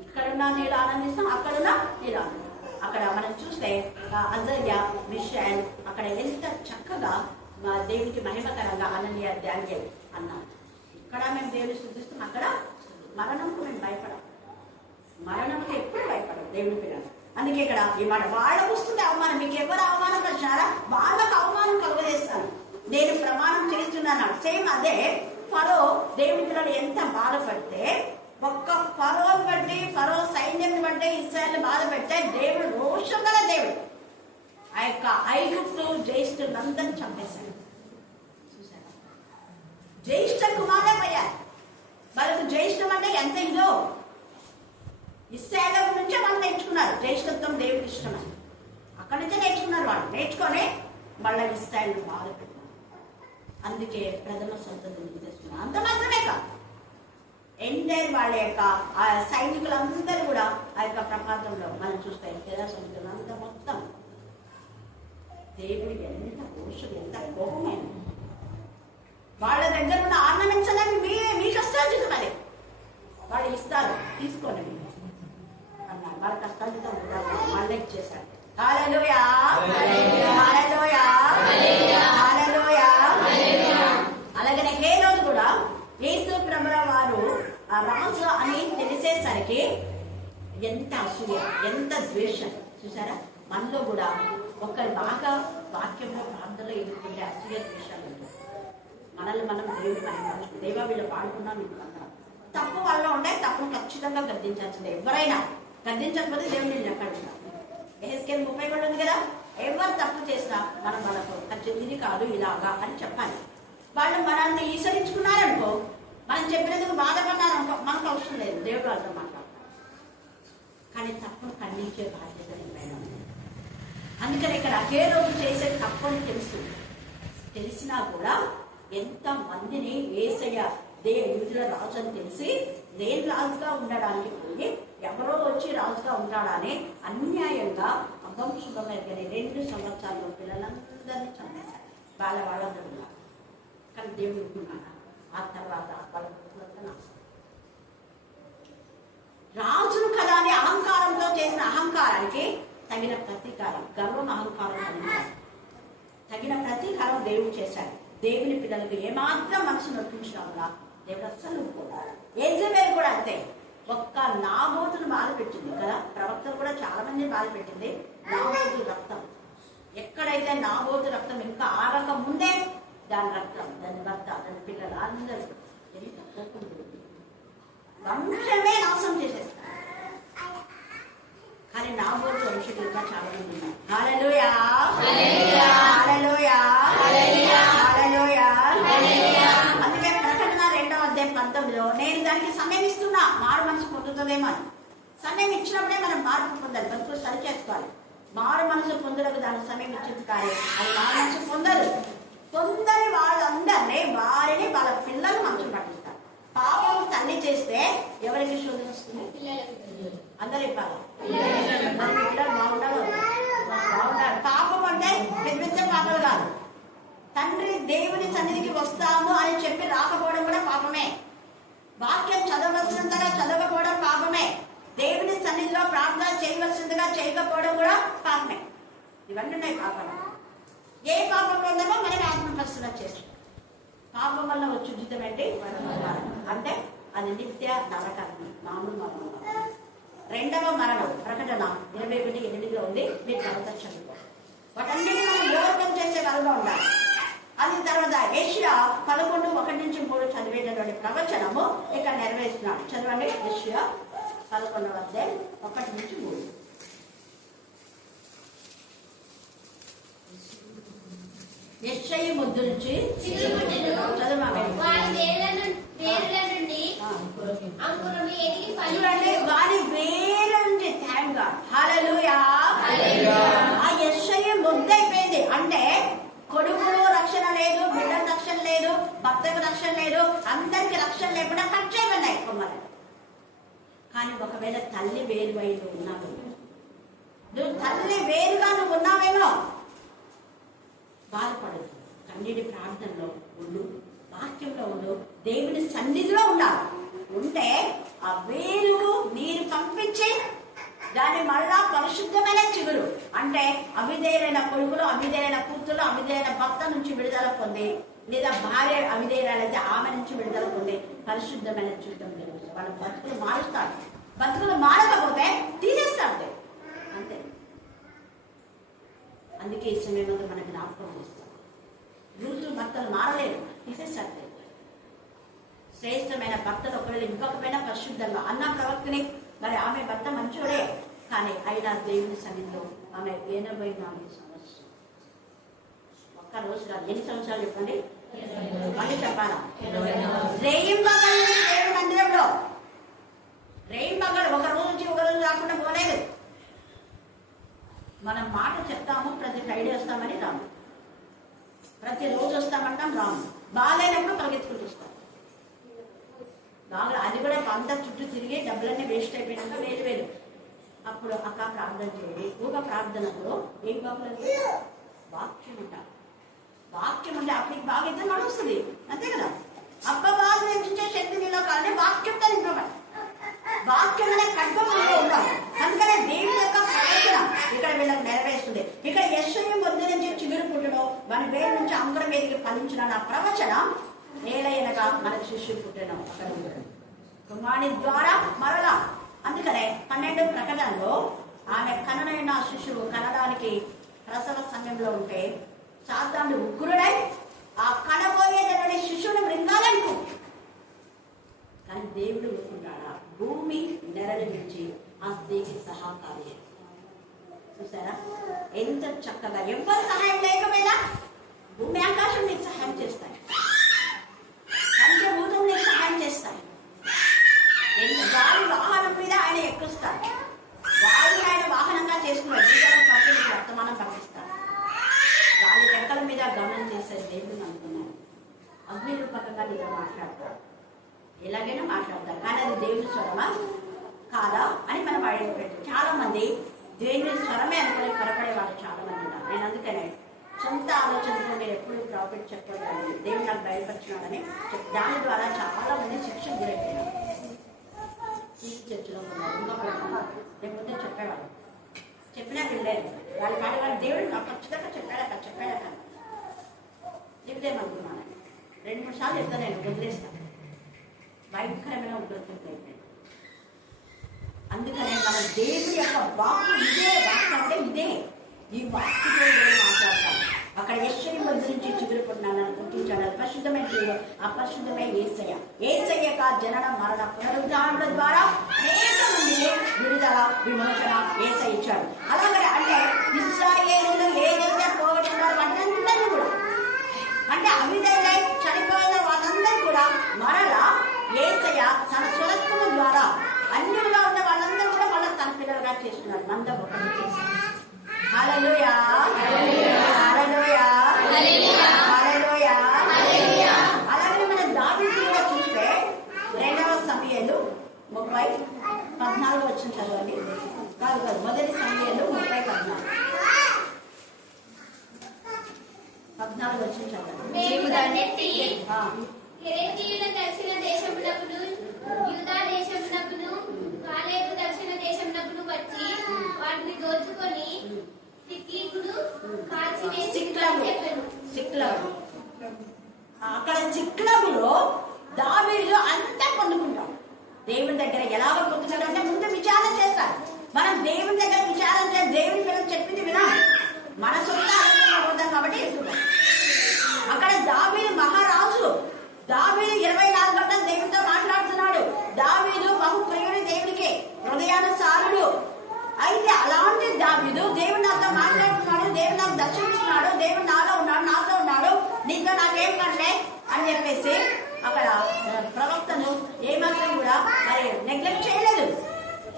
ఇక్కడున్నా నీళ్ళు ఆనందిస్తాం, అక్కడున్నా నీళ్ళు ఆనందిస్తాం. అక్కడ మనం చూస్తే అజర్య, మిషాయల్ అక్కడ ఎంత చక్కగా దేవునికి మహిమకరంగా అననీయ, డానియేల్ అన్నారు. ఇక్కడ మేము దేవుని స్తుతిస్తాం, అక్కడ మరణంకు మేము భయపడం, మరణంకి ఎప్పుడు భయపడం దేవుని పిల్లలు. అందుకే ఇక్కడ ఈ మాట వాళ్ళకు వస్తుంది అవమానం. మీకు ఎవరు అవమానం పరిచారా వాళ్ళకు అవమానం కలుగజేస్తాను నేను ప్రమాణం చేస్తున్నాను. సేమ్ అదే ఫరో దేవుని పిల్లలు ఎంత బాధపడితే, ఒక్క ఫరోని బట్టి, ఫరో సైన్యం బట్టి ఇశ్రాయేలును బాధపెడితే దేవుడు రోషం గల దేవుడు ఆ యొక్క ఐగుప్తు జ్యేష్ఠులందరినీ చంపేశాడు. చూసారా, జ్యేష్ఠ కుమారే పోయారు. వాళ్ళకు జ్యేష్ఠం అంటే ఎంత ఇదో ఇశ్రాయేలు నుంచే వాళ్ళు నేర్చుకున్నారు. జ్యేష్ఠత్వం దేవుడికి ఇష్టమని అక్కడి నుంచే నేర్చుకున్నారు. వాళ్ళు నేర్చుకొని వాళ్ళ ఇశ్రాయేలును బాధపెట్టారు. అందుకే ప్రథమ సంతతిని తెస్తున్నారు. అంత మాత్రమే కాదు, ఎంటైర్ వాళ్ళ యొక్క ఆ సైనికులందరూ కూడా ఆ యొక్క ప్రపంచంలో మనం చూస్తే తెర సముద్రం అంతా మొత్తం దేవుడికి ఎంత రోషం, ఎంత కోపమైన. వాళ్ళ దగ్గర ఉన్న ఆర్నమెంట్స్ అనేవి మీ కష్టార్జితం. అది వాళ్ళు ఇస్తారు, తీసుకోండి అన్నారు. వాళ్ళ కష్టార్జితం వాళ్ళే ఇచ్చేశారు. హల్లెలూయా, హల్లెలూయా, హల్లెలూయా. అలాగనే ఏ రోజు కూడా యేసు ప్రభుల వారు ఆ రాజు అని తెలిసేసరికి ఎంత అసూయ, ఎంత ద్వేషం. చూసారా, మనలో కూడా ఒకరు బాగా వాక్యంలో ప్రార్థనలో ఎదుర్కొంటే అసూయ ద్వేషాలు ఉంటాయి. మనల్ని మనం దేవుడు మహిమపరచుకుంటాం. దేవా వీళ్ళు పాడుకున్నాం ఇంటున్నాం. తప్పు వాళ్ళలో ఉంటే తప్పును ఖచ్చితంగా గద్దించాల్సిందే. ఎవరైనా గద్దించకపోతే దేవుడిని లెక్కడుంటాం. ఎహెజ్కేలు 30 కూడా ఉంది కదా, ఎవరు తప్పు చేసినా మనం వాళ్ళకు ఖచ్చితంగా ఇది కాదు ఇలాగా అని చెప్పాలి. వాళ్ళు మనల్ని ఈసరించుకున్నారనుకో, మనం చెప్పినందుకు బాధపడ్డారనుకో, మనకు అవసరం లేదు, దేవుడు వాళ్ళతో మాట్లాడతారు. కానీ తప్పును ఖండించే బాధ్యత నింపైన. అందుకని ఇక్కడ ఏ రోజు చేసే తప్పని తెలిసినా కూడా ఎంత మందిని యేసయ్య యూదుల రాజు అని తెలిసి నేను రాజుగా ఉండడానికి పోయి ఎవరో వచ్చి రాజుగా ఉంటాడని అన్యాయంగా అభంశుభంగా 2 సంవత్సరాల్లో పిల్లలందరినీ చంపేశారు. వాళ్ళందరూ ఉన్నారు. కానీ దేవుడు ఉన్నాడు. ఆ తర్వాత వాళ్ళ రాజును కదా అని అహంకారంతో చేసిన అహంకారానికి తగిన ప్రతీకారం, గర్వం అహంకారం తగిన ప్రతీకారం దేవుడు చేశాడు. దేవుని పిల్లలకు ఏమాత్రం మనసు నొప్పించడం వల్ల దేవుడు అస్సలు ఒప్పుకోడు. యెజబెల్ కూడా అంతే. ఒక్క నాబోతును బాధ పెట్టింది కదా, ప్రవక్తలు కూడా చాలా మంది బాధ పెట్టింది. నాబోతు రక్తం, ఎక్కడైతే నాబోతు రక్తం ఇంకా ఆరక ముందే దాని రక్తం, దాని భర్త, దాని పిల్లలు అందరూ వంశమే నాశనం చేసేస్తారు. కానీ నాబోతు వంశీకులు ఇంకా చాలా మంది ఉన్నారు. హల్లెలూయా, హల్లెలూయా, హల్లెలూయా. అందుకే ప్రకటన 2వ అధ్యాయం 19లో నేను దానికి సమయం ఇస్తున్నా, మారు మనసు పొందుతుందేమో. సమయం ఇచ్చినప్పుడే మనం మార్పు పొందాలి, బతుకులు సరి చేసుకోవాలి. మారు మనసు పొందలకు దాని సమయం ఇచ్చింది కానీ అది మారు మనసు పొందని వాళ్ళందరినీ వారిని వాళ్ళ పిల్లలు మనసు పట్టిస్తారు. పాపం తల్లి చేస్తే ఎవరికి శోధన వస్తుంది? అందరూ ఇవ్వాలి. పిల్లలు బాగుండాలి. పాపం అంటే పెద్ద పాపలు కాదు. తండ్రి దేవుని సన్నిధికి వస్తాము అని చెప్పి రాకపోవడం కూడా పాపమే. వాక్యం చదవలసినంతగా చదవకపోవడం పాపమే. దేవుని సన్నిధిలో ప్రార్థన చేయవలసిందిగా చేయకపోవడం కూడా పాపమే. ఇవన్నీ ఉన్నాయి పాపాలు. ఏ పాపం వల్లనో మనకి ఆత్మపరిశీలన చేస్తాం. పాపం వల్ల వచ్చి ఉచితం ఏంటి? అంటే అది నిత్య నరకాగ్ని, మామూలు మరణం. రెండవ మరణం ప్రకటన 21:8 ఉంది. మీరు తర్వాత చదువుకో. వాటన్నిటిని మనం ఓవర్కమ్ చేసే వాళ్ళగా ఉండాలి. అది తర్వాత యెషయా 11:1-3 చదివేటటువంటి ప్రవచనము ఇక్కడ నెరవేరుస్తున్నాడు. చదవండి. యెషయా 11:1-3. యెషయా ముద్దు నుంచి చదవాలి. చూడండి, వారి వేల నుంచి. థ్యాంక్ గాడ్, హల్లెలూయా. ఆ యెషయా ముద్దు అయిపోయింది అంటే కొడుకులు రక్షణ లేదు, బిడ్డకు రక్షణ లేదు, భర్తకు రక్షణ లేదు, అందరికి రక్షణ లేకుండా కట్ చేయమన్నాయి కొమ్మలు. కానీ ఒకవేళ తల్లి వేరువై ఉన్నావు, నువ్వు తల్లి వేరుగా నువ్వు ఉన్నావేమో, బాధపడదు. కన్నీటి ప్రార్థనలో ఉండు, వాక్యంలో ఉండు, దేవుని సన్నిధిలో ఉండాలి. ఉంటే ఆ వేరుకు నీరు పంపించి దాన్ని మళ్ళా పరిశుద్ధమైన చిగురు అంటే అవిధేయులైన కొడుకులు, అవిధేయులైన కూతురు, అవిధేయులైన భర్త నుంచి విడుదల పొంది, లేదా భార్య అవిధేయులైతే ఆమె నుంచి విడుదల పొంది పరిశుద్ధమైన జీవితం జరుగుతుంది. వాళ్ళ బతుకులు మారుస్తాడు. బతుకులు మారకపోతే తీసేస్తాడు అంతే. అందుకే ఈ సమయంలో మనకి జ్ఞాపకం చేస్తాం. రూతులు భర్తలు మారలేదు, తీసేస్తాడు. శ్రేష్టమైన భర్తలు ఒకవేళ ఇవ్వకపోయినా పరిశుద్ధంగా అన్న ప్రవక్తని, మరి ఆమె భర్త మంచోడే కానీ అయినా దేవుని సన్నిధిలో ఆమె 84 సంవత్సరాలు. ఒక్క రోజు కాదు, ఎన్ని సంవత్సరాలు చెప్పండి? మళ్ళీ చెప్పాలా? రేయింబగలు దేవుని మందిరంలో రేయింబగలు ఒక రోజు నుంచి ఒక రోజు రాకుండా పోలేదు. మనం మాట చెప్తాము, ప్రతి ఫ్రైడే వస్తామని రాము, ప్రతి రోజు వస్తామంటాం రాము, బాగాలేనప్పుడు పరిగెత్తుకుంటూ వస్తాం. బాగా అది కూడా అంతా చుట్టూ తిరిగి డబ్బులన్నీ వేస్ట్ అయిపోయినాక వేరు. అప్పుడు అక్క ప్రార్థన చేయండి. ఒక ప్రార్థనలో ఏం బాగుంది? వాక్యం ఉంటారు. వాక్యం ఉంటే అప్పటికి బాగా ఇద్దరు నడుస్తుంది, అంతే కదా. అబ్బ బాగా నేర్చుంచే శక్తి నీలో కానీ వాక్యంతో నింపబడి, వాక్యం అనే ఖడ్గంలో ఉండాలి. అందుకనే దేవుని యొక్క ప్రవచనం ఇక్కడ వీళ్ళకి నెరవేరుస్తుంది. ఇక్కడ యెషయా ముద్దు నుంచి చిగురు పుట్టడం, మన వేరు నుంచి అంకురం మీదకి ఫలించిన నా ప్రవచనం నేలయనగా మన శిష్యుడు పుట్టడం అక్కడ కుమారుని ద్వారా మరలా. అందుకనే 12 ప్రకటనలో ఆమె కననైన శిశువు కనడానికి ప్రసవ సమయంలో ఉంటే సాతానుడు ఉగ్రుడై ఆ కనబోయేటటువంటి శిశువుని మృంగాలనుకో, కానీ దేవుడు ఊరుకుంటాడా? భూమి నెరలు విడిచి ఆ స్త్రీకి సహకారి. చూసారా ఎంత చక్కగా? ఎవరు సహాయం లేకపోయినా భూమి ఆకాశం నీకు సహాయం చేస్తాయి, పంచభూతం నీకు సహాయం చేస్తాయి. గాలి వాహనం మీద ఆయన ఎక్కుస్తాడు, గాలి ఆయన వాహనంగా చేసుకున్నాడు. జీవనం పక్కన వర్తమానం పంపిస్తాడు. గాలి రెక్కల మీద గమనం చేసే దేవుడిని అనుకున్నాడు. అగ్ని రూపకంగా నీతో మాట్లాడతాడు, ఎలాగైనా మాట్లాడతారు. కానీ అది దేవుని స్వరమా కాదా అని మనం అడిగిపెట్టాం. చాలా మంది దేవుని స్వరమే అనుకుని పొరపడే వాళ్ళు చాలా మంది ఉన్నారు. నేను అందుకనే సొంత ఆలోచనతో నేను ఎప్పుడు ప్రాఫిట్ చెప్పాను, దేవుడు నాకు బయలుపరిచినాడని దాని ద్వారా చాలా మంది శిక్షణ గురైపోయినారు. ఈ చర్చలో ఉన్నారు, లేకపోతే చెప్పేవాళ్ళు చెప్పినా వెళ్ళలేదు. వాళ్ళు పాడేవాళ్ళు దేవుడు నాకు ఖచ్చితంగా చెప్పాడక చెప్తేమనుకున్నాను. 2-3 సార్లు చెప్తా, నేను వదిలేస్తాను. భయంకరమైన ఉద్యోగం. అందుకనే మన దేవుడి యొక్క వాక్కు ఇదే. వాక్కు అంటే ఇదే. ఈ వాక్కుతో మాట్లాడతాను. అక్కడ యెషయా ముద్దు నుంచి చిగురు పుట్టినాను గుర్తించాడు. అపరిశుద్ధమైన దేవుడు, అపరిశుద్ధమైన యేసయ్య. యేసయ్య యొక్క జనన మరణ పునరుద్ధారణ ద్వారా అనేక మందిని విడుదల విమోచన యేసయ్య ఇచ్చాడు. అలాగే అంటే ఇశ్రాయేలులు ఏదైతే పోగొట్టున్నారో వాళ్ళందరినీ కూడా, అంటే అవిధేయులై చనిపోయిన వాళ్ళందరూ కూడా మరలా యేసయ్య తన స్వరత్వము ద్వారా అన్యులుగా ఉన్న వాళ్ళందరూ కూడా 30:14 వచ్చిన చదవండి. కాదు కాదు, మొదటి సమయంలో 30:14 వచ్చిన చదవండి. మేము దాన్నెత్తి ఆ, కెరేతీయుల దక్షిణ దేశమునకును యూదా దేశమునకును కాలేబు దక్షిణ దేశమునకును వచ్చి వాటిని దోచుకొని సిక్లీకుడు కాల్చివేసి సిక్లగు. చెప్పెను. సిక్లగు. అక్కడ సిక్లగులో దావీదు అంతా పొందుకుంటాం. దేవుని దగ్గర ఎలాగ పొందుతాడు అంటే ముందు విచారణ చేస్తాడు. మనం దేవుని దగ్గర విచారణ చేసి దేవుని మీద చెప్పింది వినాం. మన సొంత ఆలోచన పోతాం కాబట్టి వెళ్తున్నాం. అక్కడ దావీదు మహారాజు. దావీదు 24 గంటలు దేవునితో మాట్లాడుతున్నాడు. దావీదు బహు ప్రియుడు దేవునికి, హృదయానుసారుడు. అయితే అలాంటి దావీదు దేవుడు నాతో మాట్లాడుతున్నాడు, దేవుడు నాకు దర్శనమిస్తున్నాడు, దేవుడు నాలో ఉన్నాడు, నాతో ఉన్నాడు, నీతో నాకేం పనిలే అని చెప్పేసి అక్కడ ప్రవక్తను ఏమాత్రం కూడా మరి నెగ్లెక్ట్ చేయలేదు.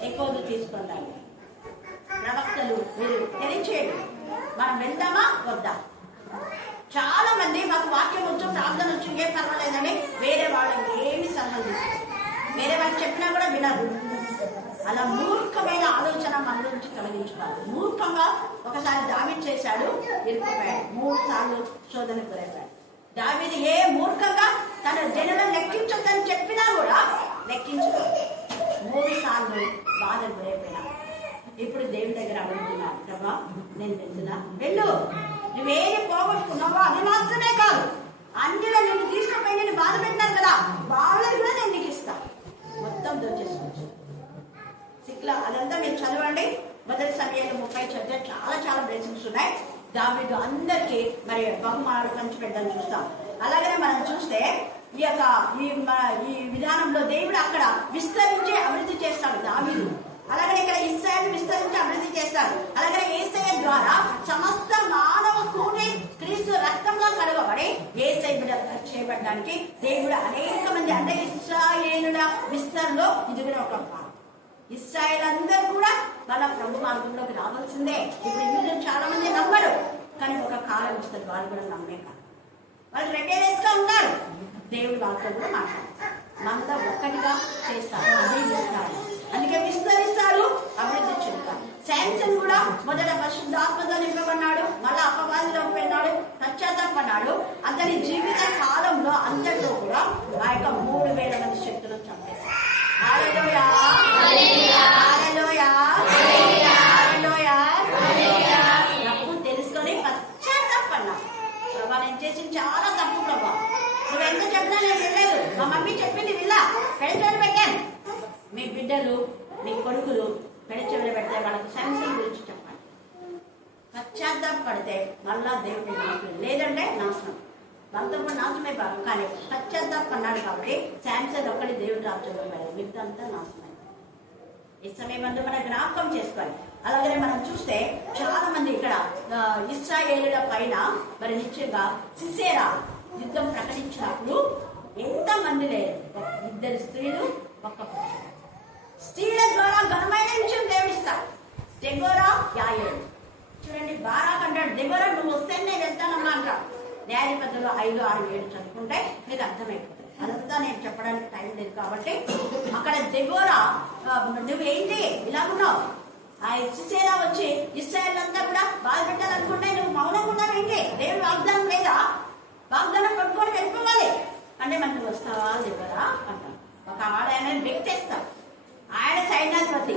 ఎక్కువ తీసుకున్నాడు. ప్రవక్తలు మీరు తెలియచేయండి, మనం వెళ్దామా వద్దా? చాలా మంది మాకు వాక్యం వచ్చు, ప్రార్థన వచ్చు, ఏం పర్వాలేదని వేరే వాళ్ళకి ఏమి సలహాలు తీసుకోరు. వేరే వాళ్ళు చెప్పినా కూడా వినరు. అలా మూర్ఖమైన ఆలోచన మన నుంచి తొలగించుకోవాలి. మూర్ఖంగా ఒకసారి దావీదు చేశాడు, ఇరుక్కుపోయాడు. 3 సార్లు శోధనకు గురైపోయాడు. దావీదు ఏ మూర్ఖంగా తన జనులను లెక్కించొద్దని చెప్పినా కూడా లెక్కించుకోడు. 3 సార్లు బాధలు గురైపోయినా. ఇప్పుడు దేవుని దగ్గర అడుగుతున్నాను, ప్రభా నేను వెళ్తున్నా, వెళ్ళు. నువ్వేమి పోగొట్టుకున్నావో అది మాత్రమే కాదు, అన్నిలో నిన్ను తీసుకుపోయి నేను బాధ పెట్టినాను కదా, వాళ్ళని కూడా నేను నీకు ఇస్తా. మొత్తం దోచేసుకోవచ్చు. సిక్లా అదంతా మీరు చదవండి. మొదటి సమయంలో 30 చదివే చాలా చాలా బ్లెస్సింగ్స్ ఉన్నాయి. దావీదు అందరికీ మరి బహుమానాలు పంచిపెట్టని చూస్తాం. అలాగనే మనం చూస్తే ఈ విధానంలో దేవుడు అక్కడ విస్తరించి అభివృద్ధి చేస్తాడు దావీదు. అలాగనే ఇక్కడ ఇశ్రాయేలు విస్తరించి అభివృద్ధి చేస్తాడు. అలాగనే యేసయ్య ద్వారా సమస్త మానవ కూడి క్రీస్తు రక్తంలో కడగబడి యేసయ్య బిడ్డ చేయబడడానికి దేవుడు అనేక మంది అంటే ఇశ్రాయేలుల విస్తరణలో ఇది కూడా ఒక భాగం. ఇశ్రాయేల్ అందరూ కూడా వాళ్ళ ప్రభు మార్గంలోకి రావాల్సిందే. ఇప్పుడు ఇందులో చాలా మంది నమ్మరు, కానీ ఒక కాలం వస్తుంది వాళ్ళు కూడా నమ్మే కాదు. వాళ్ళు రెబెలియస్గా ఉన్నారు. దేవుడు వాళ్ళతో కూడా మాట్లాడతారు, మనతో ఒక్కటిగా చేస్తారు, అభివృద్ధిస్తారు. అందుకే విస్తరిస్తారు, అభివృద్ధి చెందుతారు. శాంసన్ కూడా మొదట పరిశుద్ధాత్మతో నింపబడినాడు, మళ్ళా అపవాదిలోకి వెళ్ళాడు, పశ్చాత్తాపడ్డాడు. అతని జీవిత కాలంలో అంతట్లో కూడా ఆ యొక్క 3000 మంది శక్తులను చంపేశారు. హల్లెలూయా, హల్లెలూయా, హల్లెలూయా. తప్పు తెలుసుకొని పశ్చాత్తాపడ్డాడు. ప్రభా నేను చేసింది చాలా తప్పు ప్రభా, నువ్వు ఎంత చెప్పినా నేను వెళ్ళలేదు, మా మమ్మీ చెప్పింది విల్లా, పెడచెవిన పెట్టాను. మీ బిడ్డలు మీ కొడుకులు పెడచెవిన పెడితే వాళ్ళకి శాంసన్ గురించి చెప్పండి. పశ్చాత్తాపడితే మళ్ళా దేవుడి నాశనం, లేదంటే నాశనం. వాళ్ళతో కూడా నాశనమే కాదు, కానీ పశ్చాత్తాపడ్డాడు కాబట్టి శాంసన్ ఒక్కడి దేవుడి రాజ్యంలో వెళ్ళాడు, మిగతా నాశనం. ఈ సమయం అంతా మనం జ్ఞాపకం చేసుకోవాలి. అలాగనే మనం చూస్తే చాలా మంది ఇక్కడ ఇశ్రాయేలుల పైన మరి నిశ్చయంగా సిసేరా యుద్ధం ప్రకటించినప్పుడు ఎంత మంది లేరు, 2 స్త్రీలు, 1 పురుషుడు. స్త్రీల ద్వారా ఘనమైన విషయం దేవుడిస్తాడు. దెబోరా, యాయేలు. చూడండి, బారాక్ అంటాడు, దెబోరా నువ్వు వస్తే నేను వెళ్తానమ్మా అంటాడు. న్యాయాధిపతులు 5, 6, 7 చదువుకుంటే మీకు అర్థమైపోతుంది. అదంతా నేను చెప్పడానికి టైం లేదు కాబట్టి అక్కడ దెబోరా నువ్వేంటి ఇలా ఉన్నావు, ఆ సిసేరా వచ్చి ఇశ్రాయేల్ అంతా కూడా బాధ పెట్టాలనుకుంటే నువ్వు మౌనంగా ఉన్నావేంటి, దేవుడు వాగ్దానం లేదా, వాగ్దానం పట్టుకొని వెళ్ళిపోవాలి అంటే మరి నువ్వు వస్తావా దెబోరా అంటాను. ఒక ఆయన వ్యక్తిస్తావు, ఆయన సైన్యాధిపతి.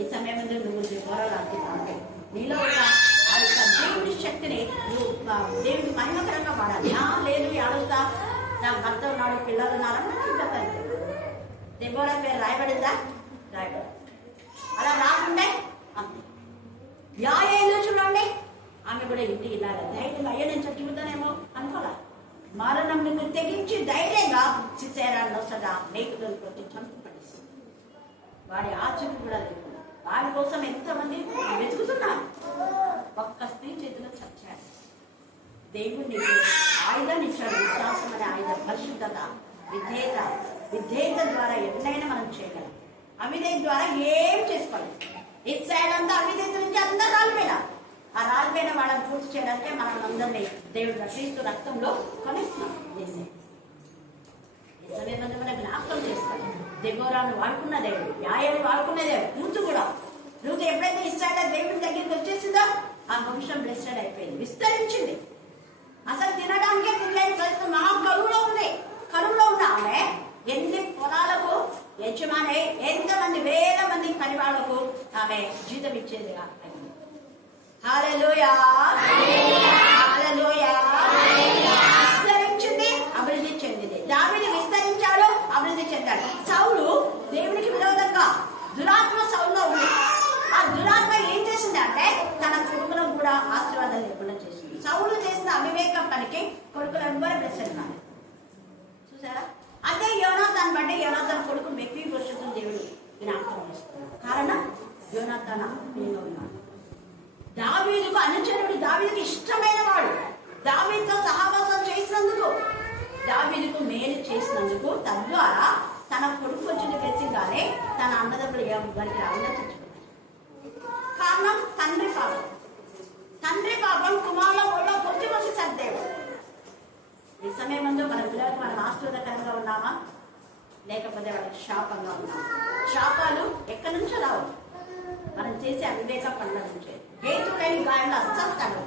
ఈ సమయం నువ్వు దెబోరా లాంటి నీలో ఉన్న ఆ యొక్క దేవుడి శక్తిని నువ్వు దేవుడికి మహిమకరంగా వాడాలి. లేదు అడుగుతా, నాకు భర్త ఉన్నాడు, పిల్లలు ఉన్నారని చెప్పాలి. దెబోరా పేరు రాయబడిందా? రాయబడి. అలా రాకుండే అంతే. యాయేలు చూడండి, ఆమె కూడా ఇంటికి వెళ్ళాలి. ధైర్యంగా అయ్యా నేను చచ్చిపోతానేమో అనుకోలే, మరణం నిన్ను తెగించి ధైర్యంగా సిసేరాను సదా నేకులను కొట్టి చంపి పడేస్తుంది. వాడి ఆచరణ కూడా లేకుండా వాడి కోసం ఎంతమంది వెతుకుతున్నారు. ఒక్క స్త్రీ చేతిలో చచ్చాడు. దేవుడు ఆయుధాన్ని ఇచ్చాడు, విశ్వాసం అనే ఆయుధం, పరిశుద్ధత, విధేయత ద్వారా ఎన్నైనా మనం చేయగలం. అవిధేయత ద్వారా ఏం చేసుకోలేదు. ఇశ్రాయేలు అంతా అవిధేయత నుంచి అందరూ రాలిపోయినారు. ఆ రాలిపోయిన వాళ్ళని పూర్తి చేయడానికే మనం అందరినీ దేవుడు క్రీస్తు రక్తంలో కొనేస్తున్నాం. మన జ్ఞాపకం చేసుకోవాలి. దెబోరాను వాడుకున్న దేవుడు, యాయని వాడుకున్న దేవుడు, రూతు కూడా. రూతు ఎప్పుడైతే ఇస్రాయేల్ దేవుడి దగ్గరికి వచ్చేసిందో ఆ వంశం బ్లెస్డ్ అయిపోయింది, విస్తరించింది. అసలు తినడానికే తినలేని పరిస్థితి, మహా కరువులో ఉంది. కరువులో ఉన్న ఆమె ఎన్ని పొలాలకు యజమాని, ఎంతమంది వేల మంది పని వాళ్ళకు ఆమె జీతం ఇచ్చేదిగా. హల్లెలూయా, హల్లెలూయా. విస్తరించింది, అభివృద్ధి చెందింది. దావీదు విస్తరించాడు, అభివృద్ధి చెందాడు. సౌలు దేవునికి విరోధంగా దురాత్మ సౌలులో ఉంది. ఆ దురాత్మ ఏం చేసింది అంటే తన కొడుకులను కూడా ఆశీర్వాదం లేకుండా చేసింది. సౌలు చేసిన అవివేక పనికి కొడుకులు ఎవ్వరు బ్లెస్డ్ కాదు. చూసారా? అదే యోనాతాన్ బట్టి యోనాతాన్ కొడుకు మెఫీబోషెతును దేవుడు జ్ఞాపకం చేస్తున్నాడు. కారణం యోనాతాన్ ఆత్మీయంగా ఉన్నాడు. దావీదుకు అనుచరుడు, దావీదుకు ఇష్టమైన వాడు, దావీదుతో సహవాసం చేసినందుకు, దావీదుకు మేలు చేసినందుకు తద్వారా తన కొడుకు వచ్చిన తెలిసిందానే తన అన్నదమ్ముడు ఎవరికి రాకుండా చచ్చిపోతాడు. కారణం తండ్రి పాపం. తండ్రి పాపం కుమారుల ఒళ్ళో పొత్తి వచ్చి చద్దేవు. ఈ సమయం ముందు మన పిల్లలకు మనం ఆశీర్వాదకరంగా ఉన్నామా, లేకపోతే వాళ్ళకి శాపంగా ఉన్నామా? శాపాలు ఎక్కడి నుంచో రావు, మనం చేసే అవివేక పనుల నుంచే. హేతు లేని గాయంలో అస్సలు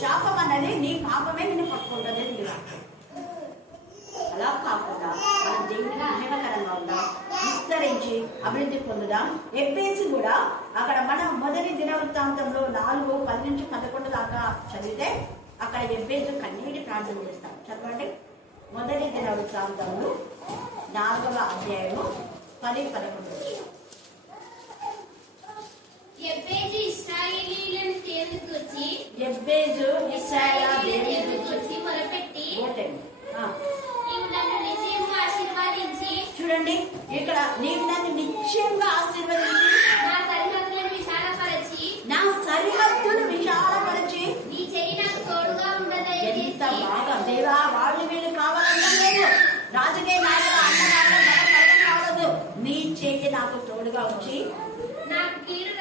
శాపం అనేది నీ పాపమే నిన్ను పట్టుకుంటుంది. నీలా అలా కాకుండా మనం దేవునికి మహిమకరంగా ఉందాం, విస్తరించి అభివృద్ధి పొందుదాం. ఎబ్బేసి కూడా అక్కడ మనం మొదటి దినవృత్తాంతంలో 4:10-11 దాకా చదివితే అక్కడ ఎబ్బేసు కన్నీటి ప్రార్థన చేస్తాం. చదవండి. మొదటి దినవృత్తాంతంలో 4వ అధ్యాయము 10-11. ఎబ్బేజు ఇశ్రాయేలీయులను దేవునికి వచ్చి మొరపెట్టి, నీవు నన్ను నిశ్చయంగా ఆశీర్వదించి, చూడండి ఇక్కడ, నీవు నన్ను నిశ్చయంగా ఆశీర్వదించి నా సరిహద్దులను విశాలపరచి, నీ చెయ్యి నాకు తోడుగా ఉండదయచేసి. ఎంత బాగా దేవా, వాళ్ళు వీళ్ళు కావాలంటే లేదు, రాజకీయ నాయకులు అన్నదానం కావద్దు, నీ చెయ్యి నాకు తోడుగా వచ్చి నాకు కీడు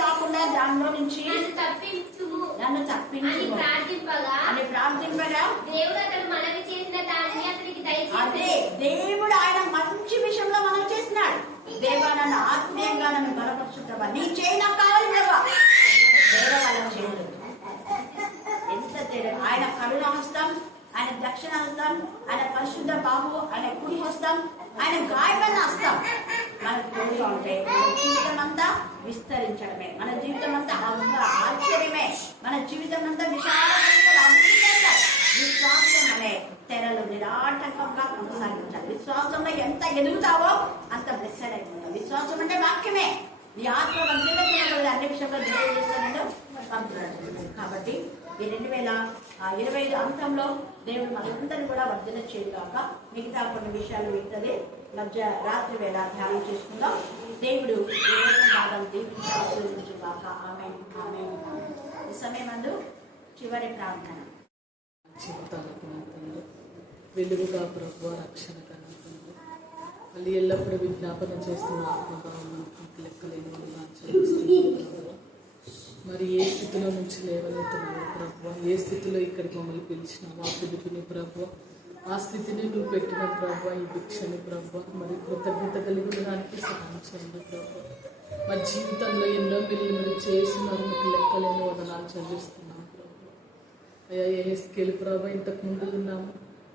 రాకుండా దానిలో నుంచి నన్ను తప్పించు అని ప్రార్థింపగా దేవుడు అతను మనవి చేసిన దానిని అతనికి దయచేసి, అదే దేవుడు ఆయన మంచి విషయంలో మనం చేసినాడు. దేవా, నన్ను ఆత్మీయంగా నన్ను బలపరుచుతావా, నీ చేయి నాకు కావాలి దేవా. వేరే వాళ్ళని చేయలేదు. ఎంత తేడా! ఆయన కరుణ హస్తం, ఆయన దక్షిణ హస్తం, ఆయన పరిశుద్ధ బాబు, ఆయన కుడి హస్తం, ఆయన గాయమైన హస్తం మనకు తోడుగా ఉంటే మన జీవితం అంతా విస్తరించడమే, మన జీవితం అంతా ఆశ్చర్యమే, మన జీవితం అంతా విశాలమైన విశ్వాసం అనే తెరలు నిరాటంకంగా కొనసాగించాలి. విశ్వాసంలో ఎంత ఎదుగుతావో అంత బ్లెస్సెడ్ అయిపోతావు. విశ్వాసం అంటే వాక్యమే. నీ ఆత్మ వర్ధిల్లుతున్నది అన్ని విషయంలో దేవుడు చేస్తానని పంపుతున్నాడు. కాబట్టి ఈ 2025 అంతంలో దేవుడు మనందరినీ కూడా వర్ధన చేయగాక. మిగతా కొన్ని విషయాలు మిగతాది రాత్రి వేళ ధ్యానం చేసుకుందాం. దేవుడు భాగం దీపించి ఆశీర్వదించుగాక. ఆమేన్, ఆమేన్. ఈ సమయమందు చివరి ప్రార్థన. వెలుగుగా ప్రభువా, రక్షణ కలుగుతుంది. మళ్ళీ ఎల్లప్పుడూ విజ్ఞాపన చేస్తున్న ఆత్మభావం లెక్కలేని మరి ఏ స్థితిలో నుంచి లేవనెత్తున్నావు ప్రభువా, ఏ స్థితిలో ఇక్కడికి మమ్మల్ని పిలిచినావు ఆ పిలుపుని ప్రభువా, ఆ స్థితిని నువ్వు పెట్టిన ప్రభువా, ఈ భిక్షని ప్రభువా, మరి కృతజ్ఞత కలిగిన దానికి సహాయం చేయండి ప్రభువా. మా జీవితంలో ఎన్నో మీరు చేసినారు, మీకు లెక్కలేని వదనాలు చెల్లిస్తున్నాం ప్రభువా. అయ్యా యెహెజ్కేలు ప్రభువా, ఇంతకు ముందు ఉన్నాము,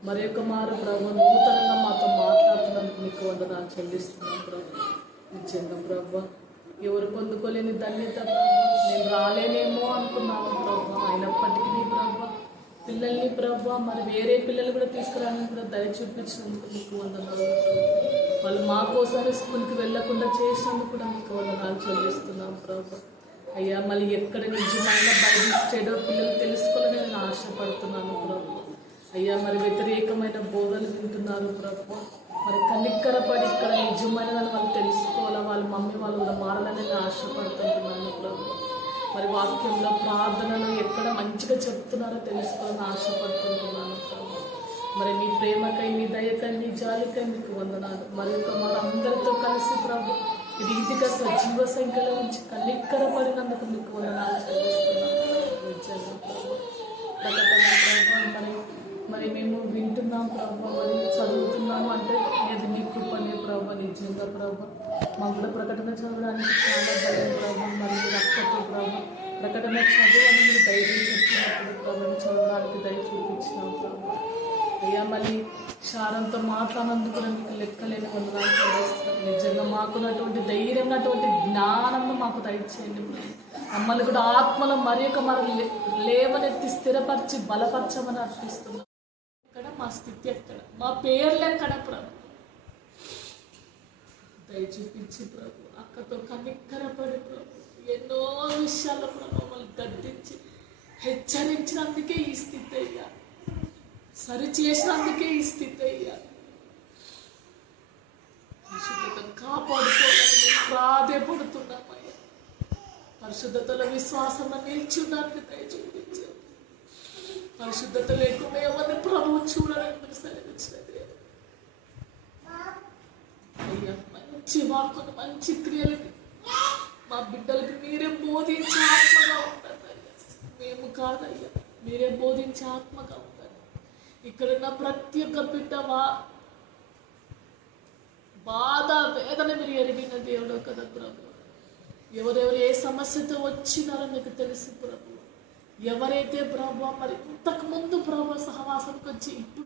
మరి యొక్క మారు ప్రభువా నూతనంగా మాతో మాట్లాడుతున్నందుకు మీకు వందనాలు చెల్లిస్తున్నాం ప్రభువా. నిజంగా ప్రభువా, ఎవరు పొందుకోలేని ధన్యత ప్రభువా, నేను రాలేనేమో అనుకున్నాను ప్రభువా, అయినప్పటికీ ప్రభువా పిల్లల్ని ప్రభువా, మరి వేరే పిల్లలు కూడా తీసుకురావడానికి కూడా దయ చూపించినందుకు మీకు వందనాలు. వాళ్ళు మా కోసమే స్కూల్కి వెళ్ళకుండా చేసినందుకు కూడా మీకు వందనాలు చెల్లిస్తున్నాం ప్రభువా. అయ్యా, మళ్ళీ ఎక్కడ నిజమైన బైబిల్ స్టడీ పిల్లలు తెలుసుకోవాలని నేను ఆశపడుతున్నాను ప్రభువా. అయ్యా, మరి వ్యతిరేకమైన బోధలు వింటున్నారు ప్రభువా, మరి కనిక్కరపడి ఇక్కడ నిజమైన వాళ్ళు తెలుసుకోవాలా, వాళ్ళ మమ్మీ వాళ్ళు కూడా మారాలని నేను ఆశపడుతుంటున్నాను ప్రభువా. మరి వాక్యంలో ప్రార్థనలు ఎక్కడ మంచిగా చెప్తున్నారో తెలుసుకోవాలని ఆశపడుతుంటున్నాను ప్రభువా. మరి నీ ప్రేమకై, నీ దయకై, నీ జాలికై మీకు వందనాలు. మరి మన అందరితో కలిసి ప్రభు ఈ రీతిగా సజీవ సంఖ్యలో నుంచి కనిక్కరపడినందుకు మీకు వందనాలు చెల్లిస్తున్నాను. నిజంగా ప్రభు ప్రకటన ప్రభు మరి మరి మేము వింటున్నాం ప్రభావ, మరి చదువుతున్నాము అంటే అది నీ కృపనే ప్రభావ. నిజంగా ప్రభావ మాకు కూడా ప్రకటన చదవడానికి చాలా భయం ప్రభావ. మరి మీరు అక్కతో ప్రభావ ప్రకటన చదువు మీరు ధైర్యం చెప్పినప్పుడు ప్రభావ చదవడానికి దయ చూపించినాం ప్రభావ. అయ్యా మళ్ళీ శారంతో మాట్లాడినందుకు కూడా మీకు లెక్కలేని వందనాలు చెల్లిస్తున్నాం. నిజంగా మాకున్నటువంటి ధైర్యం, ఉన్నటువంటి జ్ఞానంను మాకు దయచేయండి. మమ్మల్ని కూడా ఆత్మలో మరి ఒక లేవనెత్తి స్థిరపరిచి బలపరచమని అర్థిస్తున్నాం. ఎక్కడ మా స్థితి ఎక్కడ, మా పేర్లు ఎక్కడ ప్రభు దయ చూపించి ప్రభు అక్కతో కనిక్కరపడి ప్రభు ఎన్నో విషయాల్లో ప్రభు మమ్మల్ని గద్దించి హెచ్చరించినందుకే ఈ స్థితి అయ్యా, సరి చేసినందుకే ఈ స్థితి అయ్యా. పరిశుద్ధతను కాపాడుకోవాలని మేము ప్రాధేయపడుతున్నామయ్యా. పరిశుద్ధతలో విశ్వాసం నిల్చున్నానికి దయ చూపించారు. పరిశుద్ధత లేకుండా ఎవరిని ప్రభువు చూడడానికి మీరు సెలవిచ్చినది అయ్యా. మంచి వాక్కును, మంచి క్రియలని మా బిడ్డలకు మీరే బోధించే ఆత్మగా ఉంటారు అయ్యా. మేము కాదయ్యా, మీరే బోధించే ఆత్మగా ఉంటారు. ఇక్కడున్న ప్రతి ఒక్క బిడ్డ బాధ వేదన మీరు ఎరిగిన దేవుడు కదా ప్రభు. ఎవరెవరు ఏ సమస్యతో వచ్చినారో మీకు తెలుసు ప్రభు. ఎవరైతే ప్రభు మరి ఇంతకు ముందు ప్రభు సహవాసానికి వచ్చి ఇప్పుడు